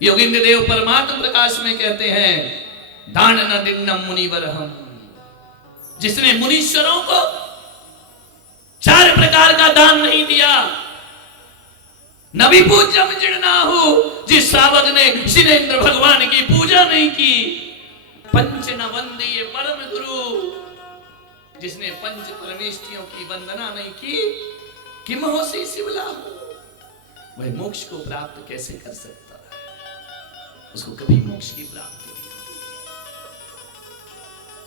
योगिंद्र देव परमात्म प्रकाश में कहते हैं दान न दिन्नम मुनिवर हम, जिसने मुनीश्वरों को 4 प्रकार का दान नहीं दिया। नबी पूजम जनना हो, जिस श्रावक ने शिनेन्द्र भगवान की पूजा नहीं की। पंच न वंदीय परम गुरु, जिसने पंच परमेष्ठियों की वंदना नहीं की। किम होसी शिवला हो, वह मोक्ष को प्राप्त कैसे कर सकता है, उसको कभी मोक्ष की प्राप्ति नहीं होती।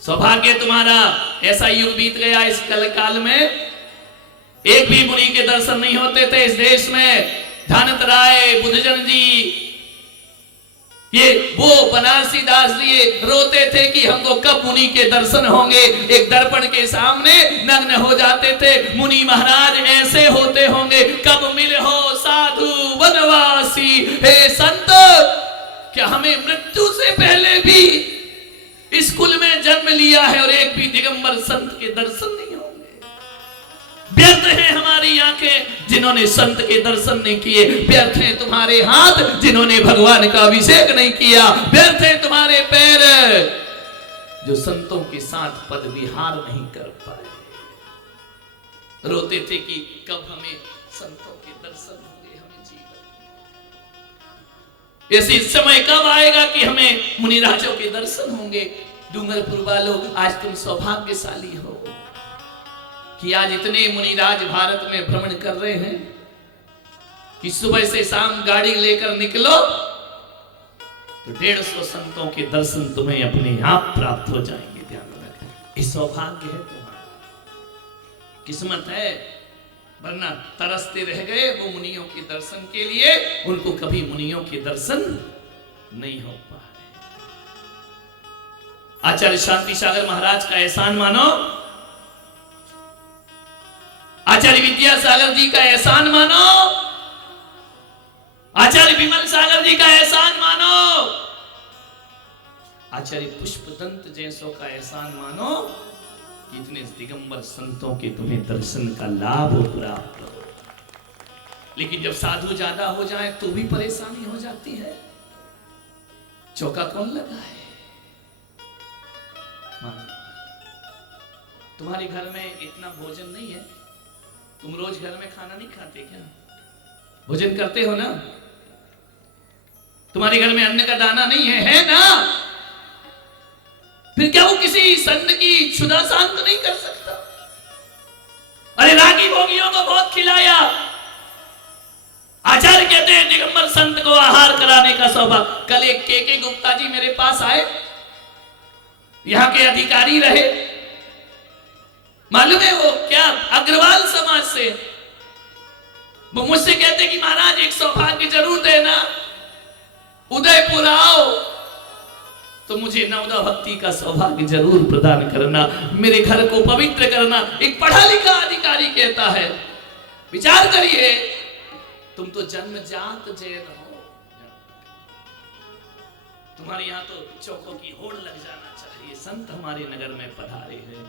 सौभाग्य तुम्हारा, ऐसा युग बीत गया इस कल काल में एक भी मुनि के दर्शन नहीं होते थे इस देश में। ध्यानत राय बुद्धजन जी, ये वो बनारसी दास जी रोते थे कि हमको कब मुनि के दर्शन होंगे। एक दर्पण के सामने नग्न हो जाते थे, मुनि महाराज ऐसे होते होंगे, कब मिले हो साधु वनवासी। हे संत, क्या हमें मृत्यु से पहले भी इस कुल में जन्म लिया है और एक भी दिगंबर संत के दर्शन नहीं होंगे? व्यर्थ है हमारी आंखें जिन्होंने संत के दर्शन नहीं किए, व्यर्थ है तुम्हारे हाथ जिन्होंने भगवान का अभिषेक नहीं किया, व्यर्थ है तुम्हारे पैर जो संतों के साथ पद विहार नहीं कर पाए। रोते थे कि कब हमें संतों के दर्शन होंगे, हमें जीवन ऐसी समय कब आएगा कि हमें मुनिराजों के दर्शन होंगे। डूंगरपुर वालों, आज तुम सौभाग्यशाली हो कि आज इतने मुनिराज भारत में भ्रमण कर रहे हैं कि सुबह से शाम गाड़ी लेकर निकलो तो 150 संतों के दर्शन तुम्हें अपने आप प्राप्त हो जाएंगे। ध्यान रखना, ये सौभाग्य है तुम्हारा, किस्मत है, वरना तरसते रह गए वो मुनियों के दर्शन के लिए, उनको कभी मुनियों के दर्शन नहीं हो पाए। आचार्य शांति सागर महाराज का एहसान मानो, आचार्य विद्यासागर जी का एहसान मानो, आचार्य विमल सागर जी का एहसान मानो, आचार्य पुष्पदंत जैसों का एहसान मानो, इतने दिगंबर संतों के तुम्हें दर्शन का लाभ प्राप्त हो। लेकिन जब साधु ज्यादा हो जाए तो भी परेशानी हो जाती है। चौका कौन लगा है? तुम्हारे घर में इतना भोजन नहीं है, तुम रोज घर में खाना नहीं खाते क्या? भोजन करते हो ना? तुम्हारे घर में अन्न का दाना नहीं है ना? फिर क्या वो किसी संत की क्षुधा शांत नहीं कर सकता? अरे रागी भोगियों को बहुत खिलाया। आचार्य कहते हैं दिगंबर संत को आहार कराने का सौभाग्य। कल एक के गुप्ता जी मेरे पास आए, यहां के अधिकारी रहे, मालूम है वो क्या, अग्रवाल समाज से। वो मुझसे कहते कि महाराज एक सौभाग्य जरूर देना, उदयपुर आओ तो मुझे नवदा भक्ति का सौभाग्य जरूर प्रदान करना, मेरे घर को पवित्र करना। एक पढ़ा लिखा अधिकारी कहता है, विचार करिए, तुम तो जन्मजात जैन हो, तुम्हारे यहाँ तो चौकों की होड़ लग जाना चाहिए। संत हमारे नगर में पधारे हैं।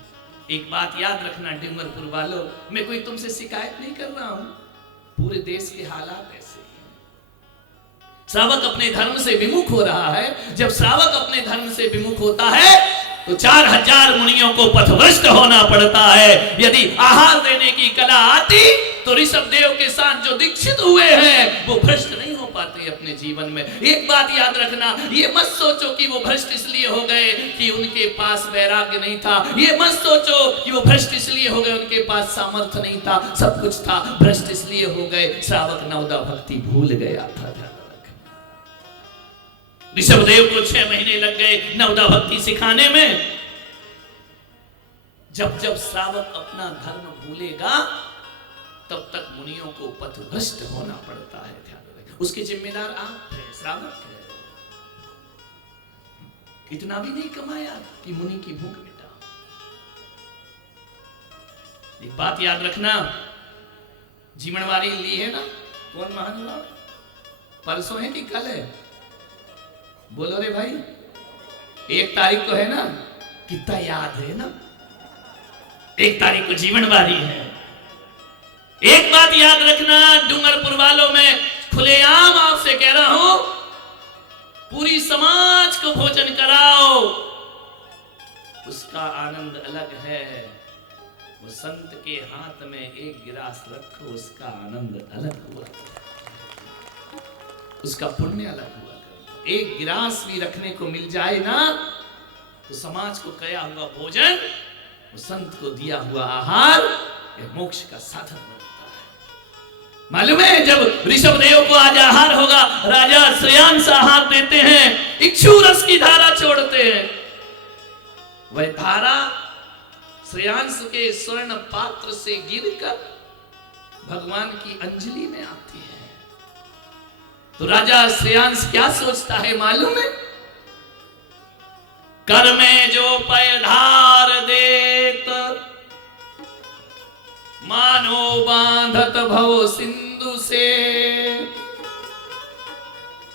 एक बात याद रखना डूंगरपुर वालों, मैं कोई तुमसे शिकायत नहीं कर रहा हूं, पूरे देश के हालात ऐसे हैं। श्रावक अपने धर्म से विमुख हो रहा है। जब श्रावक अपने धर्म से विमुख होता है तो 4000 मुनियों को पथभ्रष्ट होना पड़ता है। यदि आहार देने की कला आती तो ऋषभ देव के साथ जो दीक्षित हुए हैं वो भ्रष्ट नहीं हो पाते अपने जीवन में। एक बात याद रखना, ये मत सोचो कि वो भ्रष्ट इसलिए हो गए कि उनके पास वैराग्य नहीं था, ये मत सोचो कि वो भ्रष्ट इसलिए हो गए उनके पास सामर्थ्य नहीं था, सब कुछ था। भ्रष्ट इसलिए हो गए श्रावक नवदा भक्ति भूल गया था। ऋषभदेव को 6 महीने लग गए नवदा भक्ति सिखाने में। जब जब श्रावक अपना धर्म भूलेगा तब तक मुनियों को पथभ्रष्ट होना पड़ता है। ध्यान रखें, उसके जिम्मेदार आप हैं, श्रावक है। इतना भी नहीं कमाया कि मुनि की भूख मिटा। एक बात याद रखना, जीवनवारी ली है ना, कौन महानुभाव परसों है कि कल है? बोलो रे भाई, 1 तारीख को है ना? कितना याद है ना, 1 तारीख को जीवनवारी है। एक बात याद रखना, डूंगरपुर वालों में खुलेआम आपसे कह रहा हूं, पूरी समाज को भोजन कराओ, उसका आनंद अलग है। वो संत के हाथ में 1 गिलास रखो, उसका आनंद अलग हुआ, उसका पुण्य अलग हुआ। 1 गिलास भी रखने को मिल जाए ना, तो समाज को कया हुआ भोजन, वो संत को दिया हुआ आहार, यह मोक्ष का साधन बनता है। मालूम है, जब ऋषभदेव को आज आहार होगा, राजा श्रेयांस आहार देते हैं, इक्षु रस की धारा छोड़ते हैं। वह धारा श्रेयांस के स्वर्ण पात्र से गिरकर भगवान की अंजलि में आती है। तो राजा श्रेयांस क्या सोचता है मालूम है? कर में जो पय धार देत, मानो बांधत भव सिंधु से।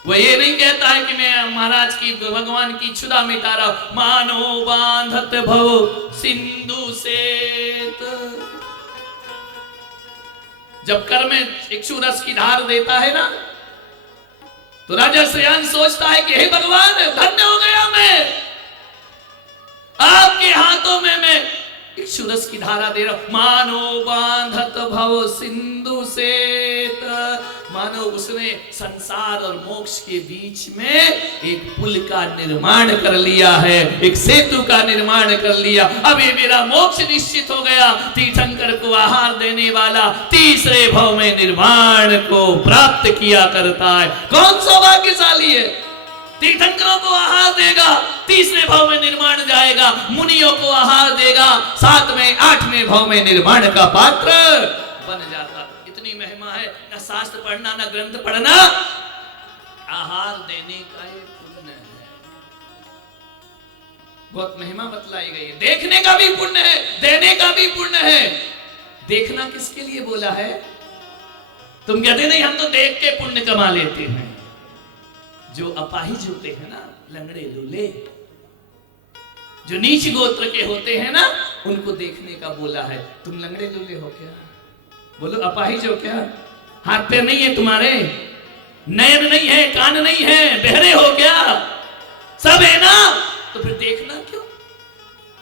वो ये नहीं कहता है कि मैं महाराज की भगवान की क्षुधा मिटा रहा हूं, मानो बांधत भव सिंधु से। जब कर में इक्षु रस की धार देता है ना, तो राजा श्रेयांस सोचता है कि हे भगवान, धन्य हो गया मैं, आपके हाथों में मैं इक्षु रस की धारा दे रहा हूं। मानो बांधत भव सिंधु से, मानो उसने संसार और मोक्ष के बीच में एक पुल का निर्माण कर लिया है, एक सेतु का निर्माण कर लिया। अब ये मेरा मोक्ष निश्चित हो गया। तीर्थंकर को आहार देने वाला तीसरे भव में निर्वाण को प्राप्त किया करता है। कौन सौभाग्यशाली है? तीर्थंकरों को आहार देगा, तीसरे भाव में निर्माण जाएगा, मुनियों को आहार देगा, 7वें 8वें भाव में निर्माण का पात्र बन जाता। इतनी महिमा है, न शास्त्र पढ़ना न ग्रंथ पढ़ना, आहार देने का ये पुण्य है। बहुत महिमा बतलाई गई है। देखने का भी पुण्य है, देने का भी पुण्य है। देखना किसके लिए बोला है? तुम कहते नहीं हम तो देख के पुण्य कमा लेते हैं। जो अपाहिज होते हैं ना, लंगड़े लूले, जो नीच गोत्र के होते हैं ना, उनको देखने का बोला है। तुम लंगड़े लूले हो क्या? बोलो, अपाहिज हो क्या? हाथ पैर नहीं है तुम्हारे, नयन नहीं है, कान नहीं है, बहरे हो क्या? सब है ना, तो फिर देखना क्यों?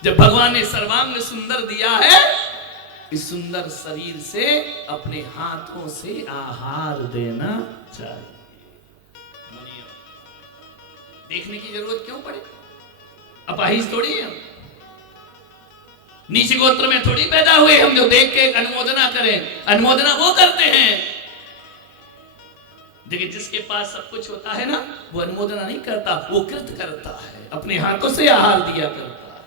जब भगवान ने सर्वांग सुंदर दिया है, इस सुंदर शरीर से अपने हाथों से आहार देना चाहिए। देखने की जरूरत क्यों पड़े? अपाहिज थोड़ी है हम, नीच गोत्र में थोड़ी पैदा हुए हम जो देख के अनुमोदना करें। अनुमोदना वो करते हैं, देखिए जिसके पास सब कुछ होता है ना, वो अनुमोदना नहीं करता, वो कृत करता है, अपने हाथों से आहार दिया करता है।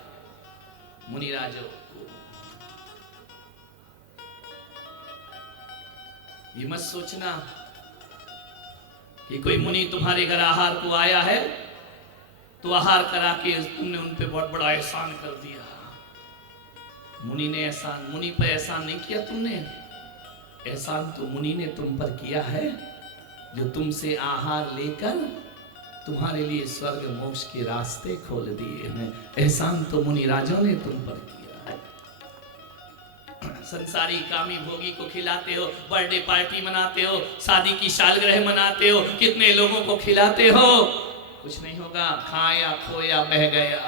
मुनिराजों को ये मत सोचना कि कोई मुनि तुम्हारे घर आहार को आया है तो आहार करा के तुमने उन पे बहुत बड़ा एहसान कर दिया। मुनि ने एहसान, मुनि पर एहसान नहीं किया तुमने, एहसान तो मुनि ने तुम पर किया है, जो तुमसे आहार लेकर तुम्हारे लिए स्वर्ग मोक्ष के रास्ते खोल दिए हैं। एहसान तो मुनि राजों ने तुम पर किया है। संसारी कामी भोगी को खिलाते हो, बर्थडे पार्टी मनाते हो, शादी की सालगिरह मनाते हो, कितने लोगों को खिलाते हो, कुछ नहीं होगा, खाया खोया बह गया।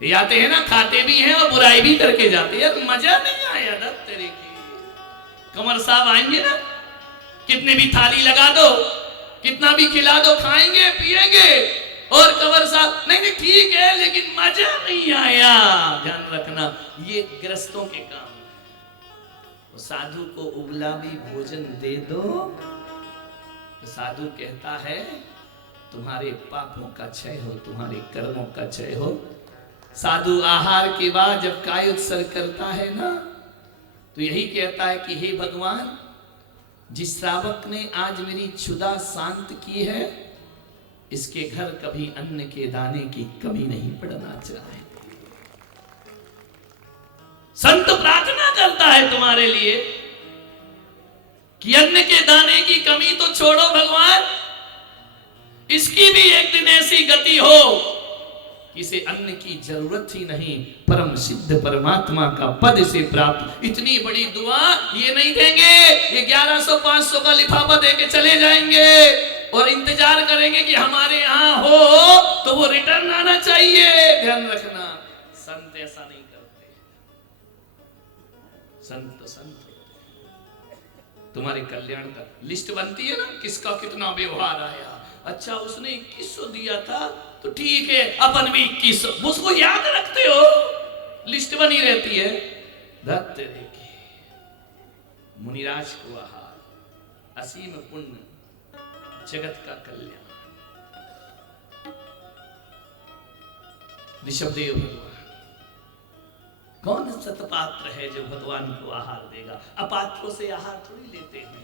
ये आते हैं ना, खाते भी हैं और बुराई भी करके जाते हैं। मजा नहीं आया ना तेरे की। कमर साहब आएंगे ना, कितने भी थाली लगा दो, कितना भी खिला दो, खाएंगे पिएंगे और कवर साहब नहीं नहीं ठीक है लेकिन मजा नहीं आया। ध्यान रखना ये गृहस्थों के काम। तो साधु को उबला भी भोजन दे दो तो साधु कहता है तुम्हारे पापों का क्षय हो, तुम्हारे कर्मों का क्षय हो। साधु आहार के बाद जब कायोत्सर्ग करता है ना तो यही कहता है कि हे भगवान, जिस श्रावक ने आज मेरी क्षुधा शांत की है इसके घर कभी अन्न के दाने की कमी नहीं पड़ना चाहिए। संत प्रार्थना करता है तुम्हारे लिए कि अन्न के दाने की कमी तो छोड़ो भगवान, इसकी भी एक दिन ऐसी गति हो कि इसे अन्न की जरूरत ही नहीं, परम सिद्ध परमात्मा का पद से प्राप्त। इतनी बड़ी दुआ ये नहीं देंगे, ये 1100-500 का लिफाफा देके चले जाएंगे और इंतजार करेंगे कि हमारे यहां हो तो वो रिटर्न आना चाहिए। ध्यान रखना संत ऐसा नहीं करते। संत तुम्हारे कल्याण का लिस्ट बनती है ना, किसका कितना व्यवहार आया। अच्छा उसने 2100 दिया था तो ठीक है अपन भी 2100, उसको याद रखते हो, लिस्ट बनी रहती है। धत्ते देखिए मुनिराज को आहार, असीम पुण्य, जगत का कल्याण। ऋषभदेव भगवान कौन सतपात्र है जो भगवान को आहार देगा? अपात्रों से आहार थोड़ी लेते हैं।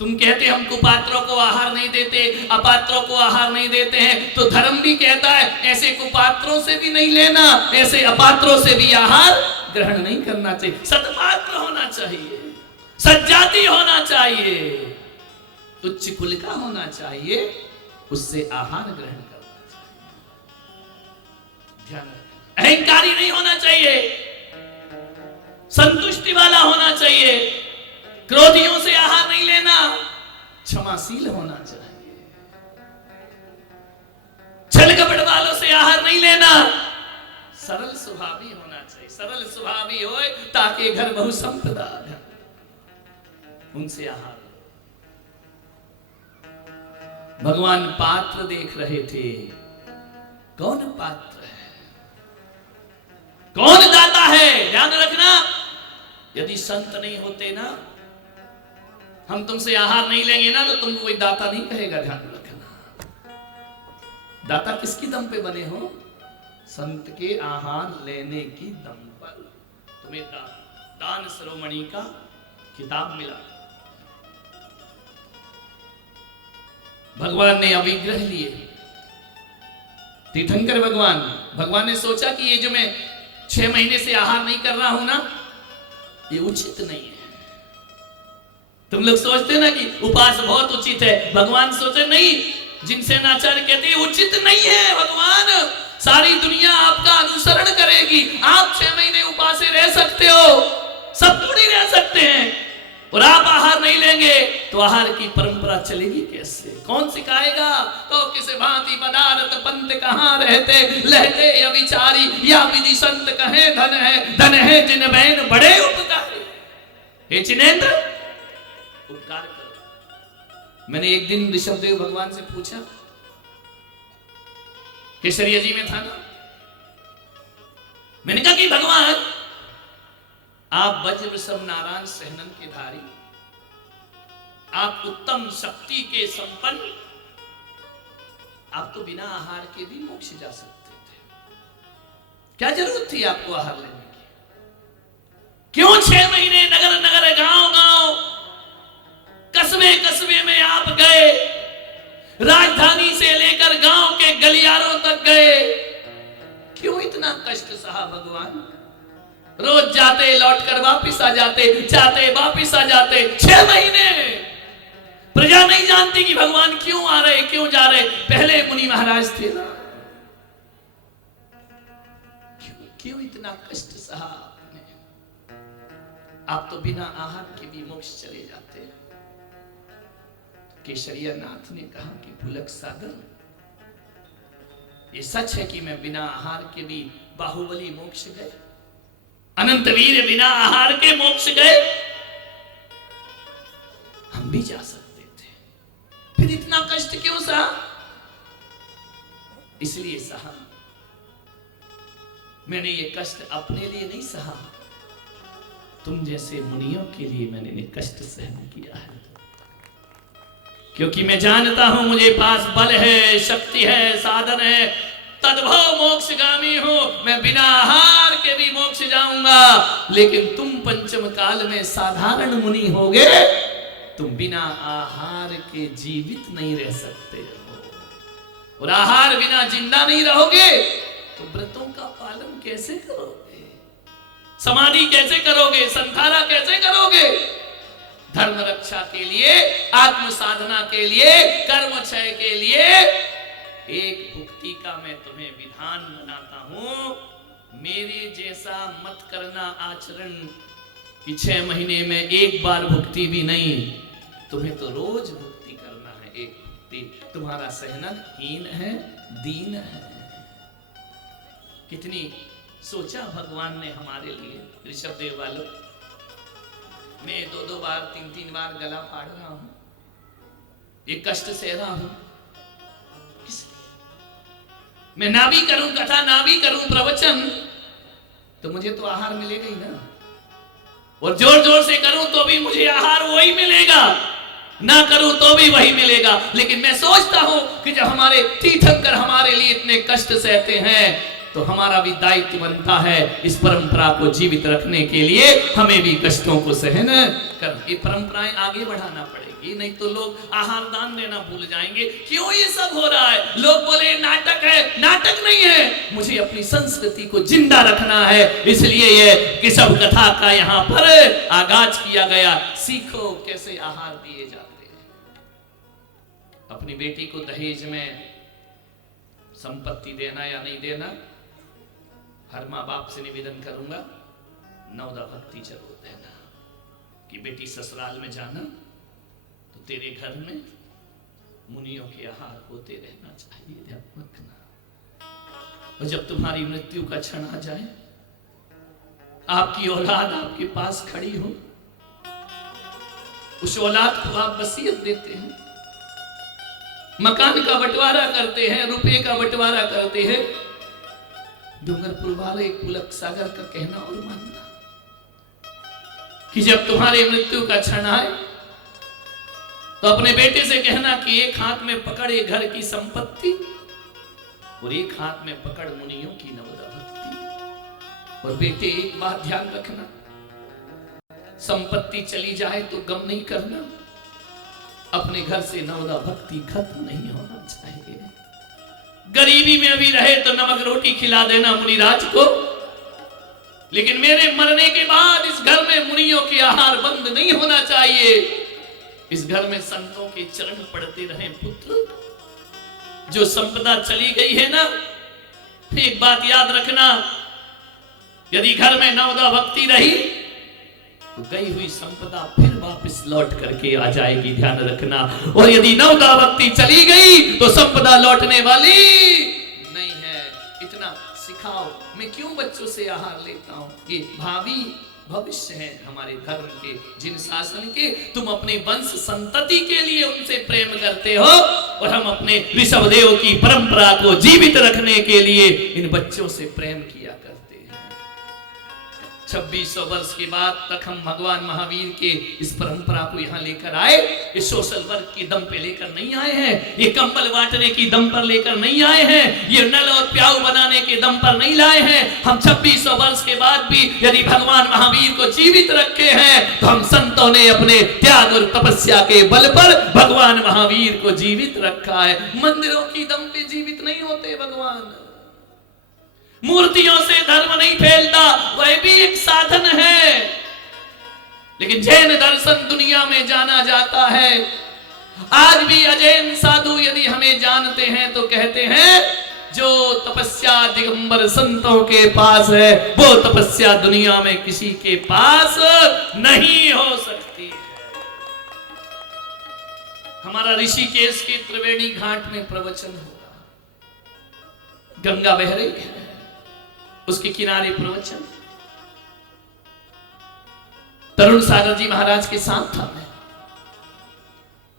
तुम कहते हम कुपात्रों को आहार नहीं देते, अपात्रों को आहार नहीं देते हैं, तो धर्म भी कहता है ऐसे कुपात्रों से भी नहीं लेना, ऐसे अपात्रों से भी आहार ग्रहण नहीं करना चाहिए। सतपात्र होना चाहिए, सज्जाति होना चाहिए, उच्च कुल का होना चाहिए, उससे आहार ग्रहण करना चाहिए। ध्यान रखना, अहंकारी नहीं होना चाहिए, संतुष्टि वाला होना चाहिए, क्रोधियों से आहार नहीं लेना, क्षमाशील होना चाहिए, छल कपट वालों से आहार नहीं लेना, सरल स्वभावी होना चाहिए। सरल स्वभावी हो ताकि घर बहु संपदा, उनसे आहार। भगवान पात्र देख रहे थे, कौन पात्र है, कौन दाता है। ध्यान रखना, यदि संत नहीं होते ना, हम तुमसे आहार नहीं लेंगे ना तो तुमको कोई दाता नहीं कहेगा। ध्यान रखना, दाता किसकी दम पे बने हो? संत के आहार लेने की दम पर तुम्हें दान शिरोमणि का खिताब मिला। भगवान ने अविग्रह लिए, तीर्थंकर भगवान ने सोचा कि ये जो मैं 6 महीने से आहार नहीं कर रहा हूं ना, ये उचित नहीं है। तुम लोग सोचते ना कि उपवास बहुत उचित है, भगवान सोचे नहीं, जिनसे नाचार्य कहते हैं उचित नहीं है। भगवान, सारी दुनिया आपका अनुसरण करेगी, आप 6 महीने उपासे रह सकते हो, सब थोड़ी रह सकते हैं, और आप आहार नहीं लेंगे तो आहार की परंपरा चलेगी कैसे? कौन सिखाएगा? तो किसे भांति पदार्थ पंथ कहां रहते, लहते अविचारी, या विधि संत कहे धन है जिन बैन बड़े उपकारी। हे जिनेंद्र, उपकार करो। मैंने एक दिन ऋषभदेव भगवान से पूछा, केसरिया जी में था ना, मैंने कहा कि भगवान आप वज्र वृषभ नारायण सहनन के धारी, आप उत्तम शक्ति के संपन्न, आप तो बिना आहार के भी मोक्ष जा सकते थे, क्या जरूरत थी आपको आहार लेने की? क्यों 6 महीने नगर नगर गांव गांव कस्बे कस्बे में आप गए, राजधानी से लेकर गांव के गलियारों तक गए, क्यों इतना कष्ट सहा भगवान? रोज जाते, लौटकर वापिस आ जाते, जाते वापिस आ जाते, 6 महीने प्रजा नहीं जानती कि भगवान क्यों आ रहे, क्यों जा रहे। पहले मुनि महाराज थे ना, क्यों इतना कष्ट सहा आपने? आप तो बिना आहार के भी मोक्ष चले जाते। केसरिया नाथ ने कहा कि पुलक सागर, ये सच है कि मैं बिना आहार के भी बाहुबली मोक्ष गए, अनंत वीर बिना आहार के मोक्ष गए, हम भी जा सकते। इतना कष्ट क्यों सहा? इसलिए सहा, मैंने ये कष्ट अपने लिए नहीं सहा, तुम जैसे मुनियों के लिए मैंने ये कष्ट सहन किया है। क्योंकि मैं जानता हूं मुझे पास बल है, शक्ति है, साधन है, तद्भव मोक्षगामी हूं, मैं बिना आहार के भी मोक्ष जाऊंगा। लेकिन तुम पंचम काल में साधारण मुनि होगे, तुम बिना आहार के जीवित नहीं रह सकते हो, और आहार बिना जिंदा नहीं रहोगे तो व्रतों का पालन कैसे करोगे, समाधि कैसे करोगे, संधारा कैसे करोगे? धर्म रक्षा के लिए, आत्म साधना के लिए, कर्म क्षय के लिए एक भुक्ति का मैं तुम्हें विधान बनाता हूं। मेरे जैसा मत करना आचरण कि 6 महीने में एक बार भुक्ति भी नहीं, तुम्हें तो रोज भुक्ति करना है। एक भुक्ति तुम्हारा सहनन हीन है, दीन है। कितनी सोचा भगवान ने हमारे लिए। ऋषभ देव वालों, मैं 2-2 बार 3-3 बार गला फाड़ रहा हूं, ये कष्ट सह रहा हूं, मैं ना भी करूं कथा, ना भी करूं प्रवचन, तो मुझे तो आहार मिलेगा ही ना, और जोर जोर से करूं तो भी मुझे आहार वही मिलेगा, ना करूं तो भी वही मिलेगा। लेकिन मैं सोचता हूं कि जब हमारे तीर्थंकर हमारे लिए इतने कष्ट सहते हैं, तो हमारा भी दायित्व बनता है इस परंपरा को जीवित रखने के लिए हमें भी कष्टों को सहन कर, ये परंपराएं आगे बढ़ाना पड़ेगी, नहीं तो लोग आहार दान देना भूल जाएंगे। क्यों ये सब हो रहा है? लोग बोले नाटक है, नाटक नहीं है, मुझे अपनी संस्कृति को जिंदा रखना है, इसलिए ये केशव कथा का यहाँ पर आगाज किया गया। सीखो कैसे आहार दिए जाते हैं। अपनी बेटी को दहेज में संपत्ति देना या नहीं देना, हर माँ बाप से निवेदन करूंगा, नवदा भक्ति जरूर देना कि बेटी ससुराल में जाना तो तेरे घर में मुनियों के आहार होते रहना चाहिए, ध्यान रखना। और जब तुम्हारी मृत्यु का क्षण आ जाए, आपकी औलाद आपके पास खड़ी हो, उस औलाद को आप वसीयत देते हैं, मकान का बंटवारा करते हैं, रुपये का बंटवारा करते हैं। डूंगरपुर वाले पुलक सागर का कहना और मानना कि जब तुम्हारे मृत्यु का क्षण आए तो अपने बेटे से कहना कि एक हाथ में पकड़े घर की संपत्ति और एक हाथ में पकड़ मुनियों की नवदा भक्ति। और बेटे एक बात ध्यान रखना, संपत्ति चली जाए तो गम नहीं करना, अपने घर से नवदा भक्ति खत्म नहीं होना चाहिए। गरीबी में अभी रहे तो नमक रोटी खिला देना मुनिराज को, लेकिन मेरे मरने के बाद इस घर में मुनियों के आहार बंद नहीं होना चाहिए। इस घर में संतों के चरण पड़ते रहे पुत्र। जो संपदा चली गई है ना, एक बात याद रखना, यदि घर में नवदा भक्ति रही तो गई हुई संपदा फिर वापस लौट करके आ जाएगी, ध्यान रखना। और यदि नवदा भक्ति चली गई तो संपदा लौटने वाली नहीं है। इतना सिखाओ। मैं क्यों बच्चों से आहार लेता हूं? ये भावी भविष्य है हमारे धर्म के, जिन शासन के तुम अपने वंश संतति के लिए उनसे प्रेम करते हो, और हम अपने ऋषभदेव की परंपरा को जीवित रखने के लिए इन बच्चों से प्रेम किया करते हैं। 2600 वर्ष के बाद तक हम भगवान महावीर के इस परंपरा को यहाँ लेकर आए। ये सोशल वर्क की दम पे लेकर नहीं आए हैं, ये कंबल बांटने की दम पर लेकर नहीं आए हैं, ये नल और प्याऊ बनाने के दम पर नहीं लाए हैं। हम 2600 वर्ष के बाद भी यदि भगवान महावीर को जीवित रखे हैं, तो हम संतों ने अपने त्याग और तपस्या के बल पर भगवान महावीर को जीवित रखा है। मंदिरों की दम पे जीवित नहीं होते भगवान, मूर्तियों से धर्म नहीं फैलता, वह भी एक साधन है। लेकिन जैन दर्शन दुनिया में जाना जाता है। आज भी अजैन साधु यदि हमें जानते हैं तो कहते हैं जो तपस्या दिगंबर संतों के पास है, वो तपस्या दुनिया में किसी के पास नहीं हो सकती है। हमारा ऋषिकेश के त्रिवेणी घाट में प्रवचन होगा, गंगा बह रही है, उसके किनारे प्रवचन। तरुण सागर जी महाराज के साथ था मैं,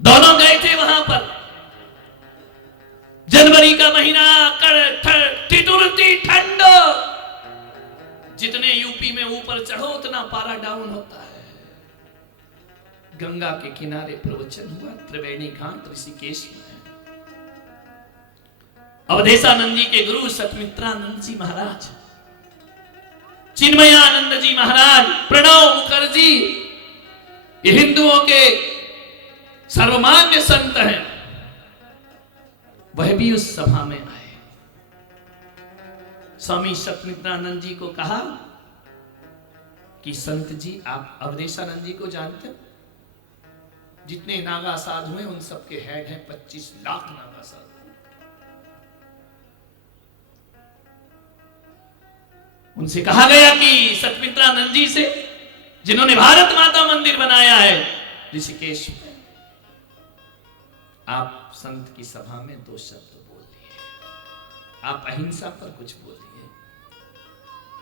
दोनों गए थे वहां पर। का महीना, ठिठुरती ठंड, जितने यूपी में ऊपर चढ़ो उतना पारा डाउन होता है। गंगा के किनारे प्रवचन हुआ, त्रिवेणी घाट ऋषिकेश में। अवधेशानंद जी के गुरु सतमित्रानंद जी महाराज, चिन्मयानंद जी महाराज, प्रणव मुखर्जी, ये हिंदुओं के सर्वमान्य संत हैं, वह भी उस सभा में आए। स्वामी सतमित्रानंद जी को कहा कि संत जी, आप अवधेशानंद जी को जानते हैं? जितने नागा साधु हैं उन सबके हेड हैं 25 लाख नागा साधु। उनसे कहा गया कि सतमित्रानंद जी से, जिन्होंने भारत माता मंदिर बनाया है ऋषिकेश में, आप संत की सभा में 2 शब्द बोल दिए, आप अहिंसा पर कुछ बोलिए।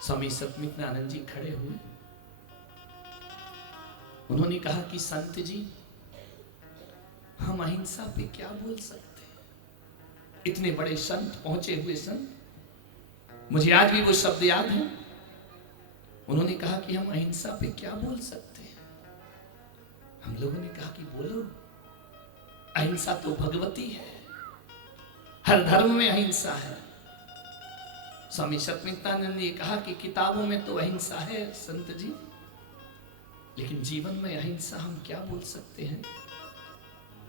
स्वामी सतमित्रानंद जी खड़े हुए, उन्होंने कहा कि संत जी, हम अहिंसा पे क्या बोल सकते हैं? इतने बड़े संत, पहुंचे हुए संत, मुझे आज भी वो शब्द याद है। उन्होंने कहा कि हम अहिंसा पे क्या बोल सकते हैं? हम लोगों ने कहा कि बोलो, अहिंसा तो भगवती है, हर धर्म में अहिंसा है। स्वामी सतमित्रानंद ने कहा कि किताबों में तो अहिंसा है संत जी, लेकिन जीवन में अहिंसा हम क्या बोल सकते हैं?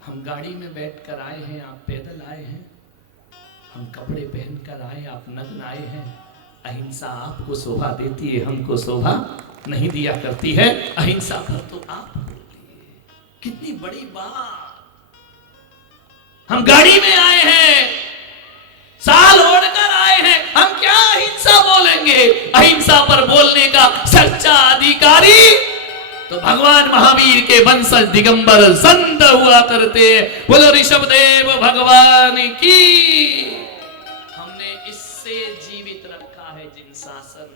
हम गाड़ी में बैठकर आए हैं, आप पैदल आए हैं, हम कपड़े पहनकर आए, आप नग्न आए हैं। अहिंसा आपको शोभा देती है, हमको शोभा नहीं दिया करती है। अहिंसा पर तो आप बोलिए, कितनी बड़ी बात। हम गाड़ी में आए हैं, साल ओढ़कर आए हैं, हम क्या अहिंसा बोलेंगे? अहिंसा पर बोलने का सच्चा अधिकारी तो भगवान महावीर के वंशज दिगंबर संत हुआ करते हैं। बोलो ऋषभदेव भगवान की। हमने इससे जीवित रखा है जिन शासन।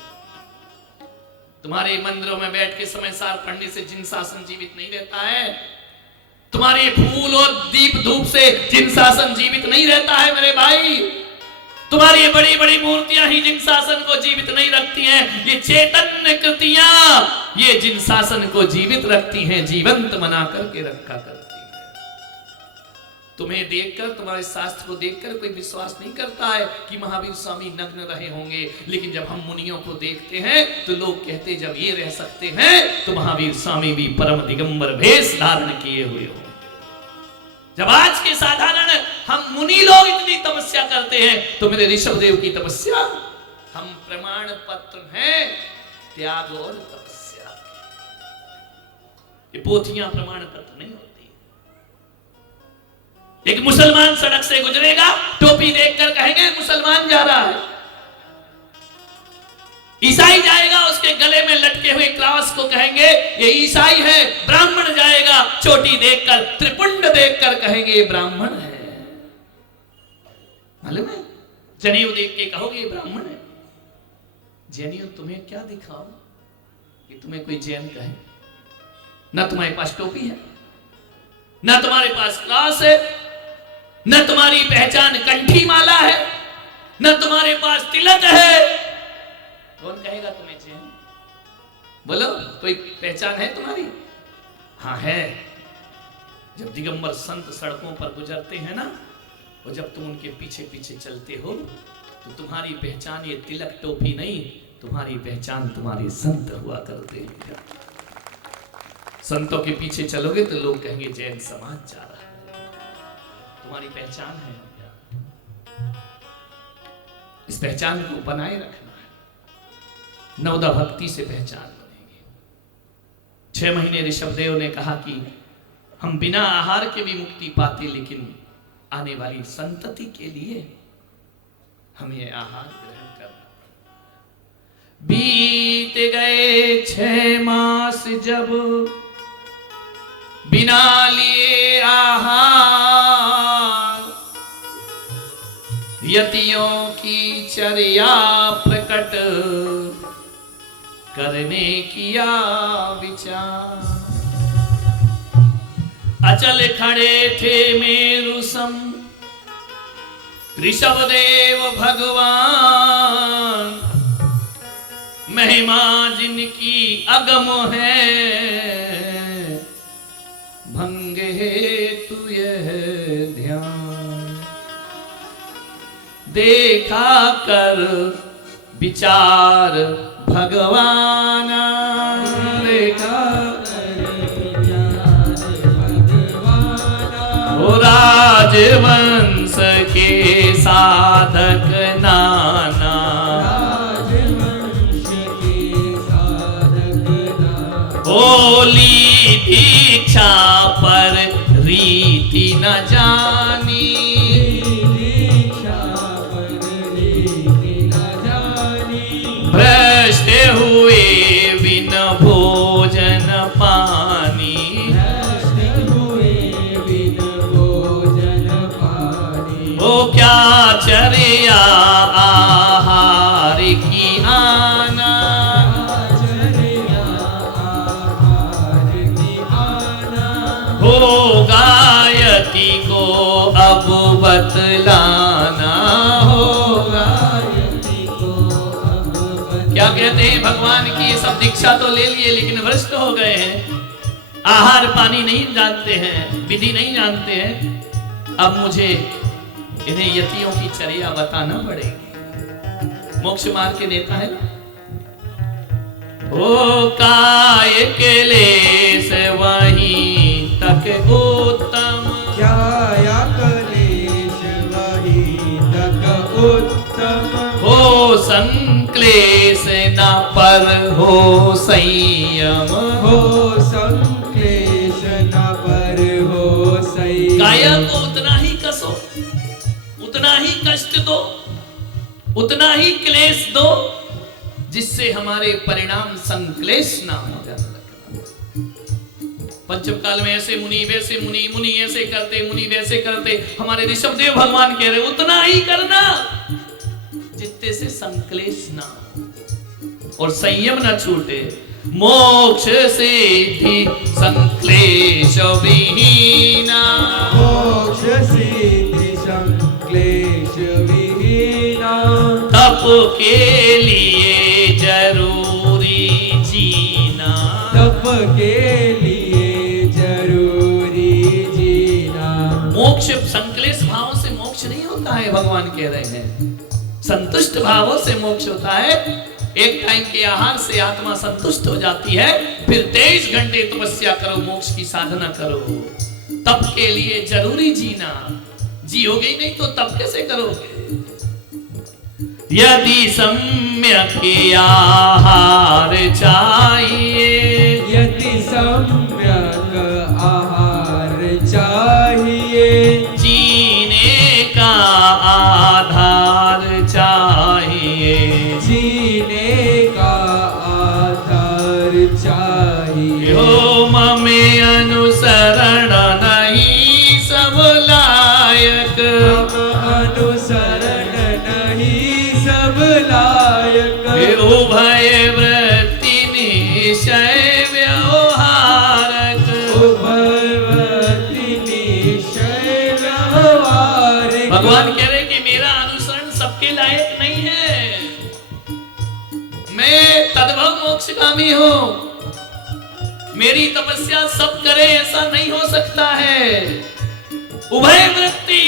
तुम्हारे मंदिरों में बैठ के समय सार पढ़ने से जिन शासन जीवित नहीं रहता है, तुम्हारे फूल और दीप धूप से जिन शासन जीवित नहीं रहता है मेरे भाई। तुम्हारी ये बड़ी बड़ी मूर्तियां ही जिन शासन को जीवित नहीं रखती हैं, ये चैतन्य कृतियां ये जिन शासन को जीवित रखती हैं, जीवंत बना करके रखा करती हैं। तुम्हें देखकर, तुम्हारे शास्त्र को देखकर कोई विश्वास नहीं करता है कि महावीर स्वामी नग्न रहे होंगे, लेकिन जब हम मुनियों को देखते हैं तो लोग कहते जब ये रह सकते हैं तो महावीर स्वामी भी परम दिगंबर भेष धारण किए हुए हो। जब आज के साधारण हम मुनि लोग इतनी तपस्या करते हैं तो मेरे ऋषभदेव की तपस्या, हम प्रमाण पत्र हैं त्याग और तपस्या। ये पोथियां प्रमाण पत्र नहीं होती। एक मुसलमान सड़क से गुजरेगा, टोपी देखकर कहेंगे मुसलमान जा रहा है। ईसाई जाएगा, उसके गले में लटके हुए क्रॉस को कहेंगे ये ईसाई है। ब्राह्मण जाएगा, चोटी देखकर, त्रिपुंड देखकर कहेंगे ये ब्राह्मण है। मालूम है? जनेऊ देख के कहोगे ये ब्राह्मण है। जैनियों तुम्हें क्या दिखाओ कि तुम्हें कोई जैन कहे? ना तुम्हारे पास टोपी है, ना तुम्हारे पास क्रॉस है, न तुम्हारी पहचान कंठी माला है, न तुम्हारे पास तिलक है। कौन कहेगा तुम्हें जैन? बोलो, कोई पहचान है तुम्हारी? हाँ है। जब दिगंबर संत सड़कों पर गुजरते हैं ना, और जब तुम उनके पीछे पीछे चलते हो तो तुम्हारी पहचान ये तिलक टोपी नहीं, तुम्हारी पहचान तुम्हारे संत हुआ करते हैं। संतों के पीछे चलोगे तो लोग कहेंगे जैन समाज जा रहा है। तुम्हारी पहचान है, इस पहचान को बनाए रखना। नवदा भक्ति से पहचान बनेगी। 6 महीने ऋषभदेव ने कहा कि हम बिना आहार के भी मुक्ति पाते, लेकिन आने वाली संतति के लिए हमें आहार ग्रहण करना। बीत गए 6 मास जब बिना लिए आहार, यतियों की चर्या प्रकट करने किया विचार। अचल खड़े थे मेरु सम ऋषभदेव भगवान महिमा जिनकी अगम है, भंग हेतु यह ध्यान। देखा कर विचार भगवान, देखा ओ राजवंश के साधक नाना, बोली दीक्षा पर रीति न जानी, भ्रष्ट हुए बिन भोजन पानी, ओ क्या चर्या आहार की आना, हो गायत्री को अब बतलाना, होगा क्या कहते हैं भगवान की सब दीक्षा तो ले लिए लेकिन भ्रष्ट हो गए हैं, आहार पानी नहीं जानते हैं, विधि नहीं जानते हैं। अब मुझे इन्हें यतियों की चर्या बताना पड़ेगी। मोक्ष मार्ग के नेता है ना। ओ काय क्लेश वहीं तक उत्तम, क्या क्लेश वहीं तक उत्तम, हो संक्लेश न पर हो संयम, हो संक्लेश न पर हो संयम। काया को उतना ही कसो, उतना ही कष्ट दो, उतना ही क्लेश दो जिससे हमारे परिणाम संक्लेश ना हो जाने लगे। पंचम काल में ऐसे मुनि वैसे मुनि, मुनि ऐसे करते, मुनि वैसे करते। हमारे ऋषभदेव भगवान कह रहे उतना ही करना जितने से संक्लेश ना हो और संयम ना छूटे। मोक्ष से भी संक्लेश विहीना, मोक्ष सिद्धि संक्लेश विहीना, तप के लिए जरूरी जीना, तप के लिए जरूरी जीना। मोक्ष संक्लेश भाव से मोक्ष नहीं होता है, भगवान कह रहे हैं संतुष्ट भावों से मोक्ष होता है। एक टाइम के आहार से आत्मा संतुष्ट हो जाती है, फिर 23 घंटे तपस्या करो, मोक्ष की साधना करो। तप के लिए जरूरी जीना, जियोगे ही नहीं तो तप कैसे करोगे। यदि सम्यक आहार चाहिए, यदि सम्यक आहार चाहिए, जीने का आधार चाहिए, जीने का आधार चाहिए। हो ममे अनुसरण नहीं सब लायक, हम अनुसरण नहीं सब लायक। उभय वृत्ति निश्चय व्यवहारक, उभयवती निश्चय व्यवहारिक। भगवान कह रहे कि मेरा अनुसरण सबके लायक नहीं है, मैं तद्भव मोक्षगामी हूं। मेरी तपस्या सब करे ऐसा नहीं हो सकता है। उभय वृत्ति,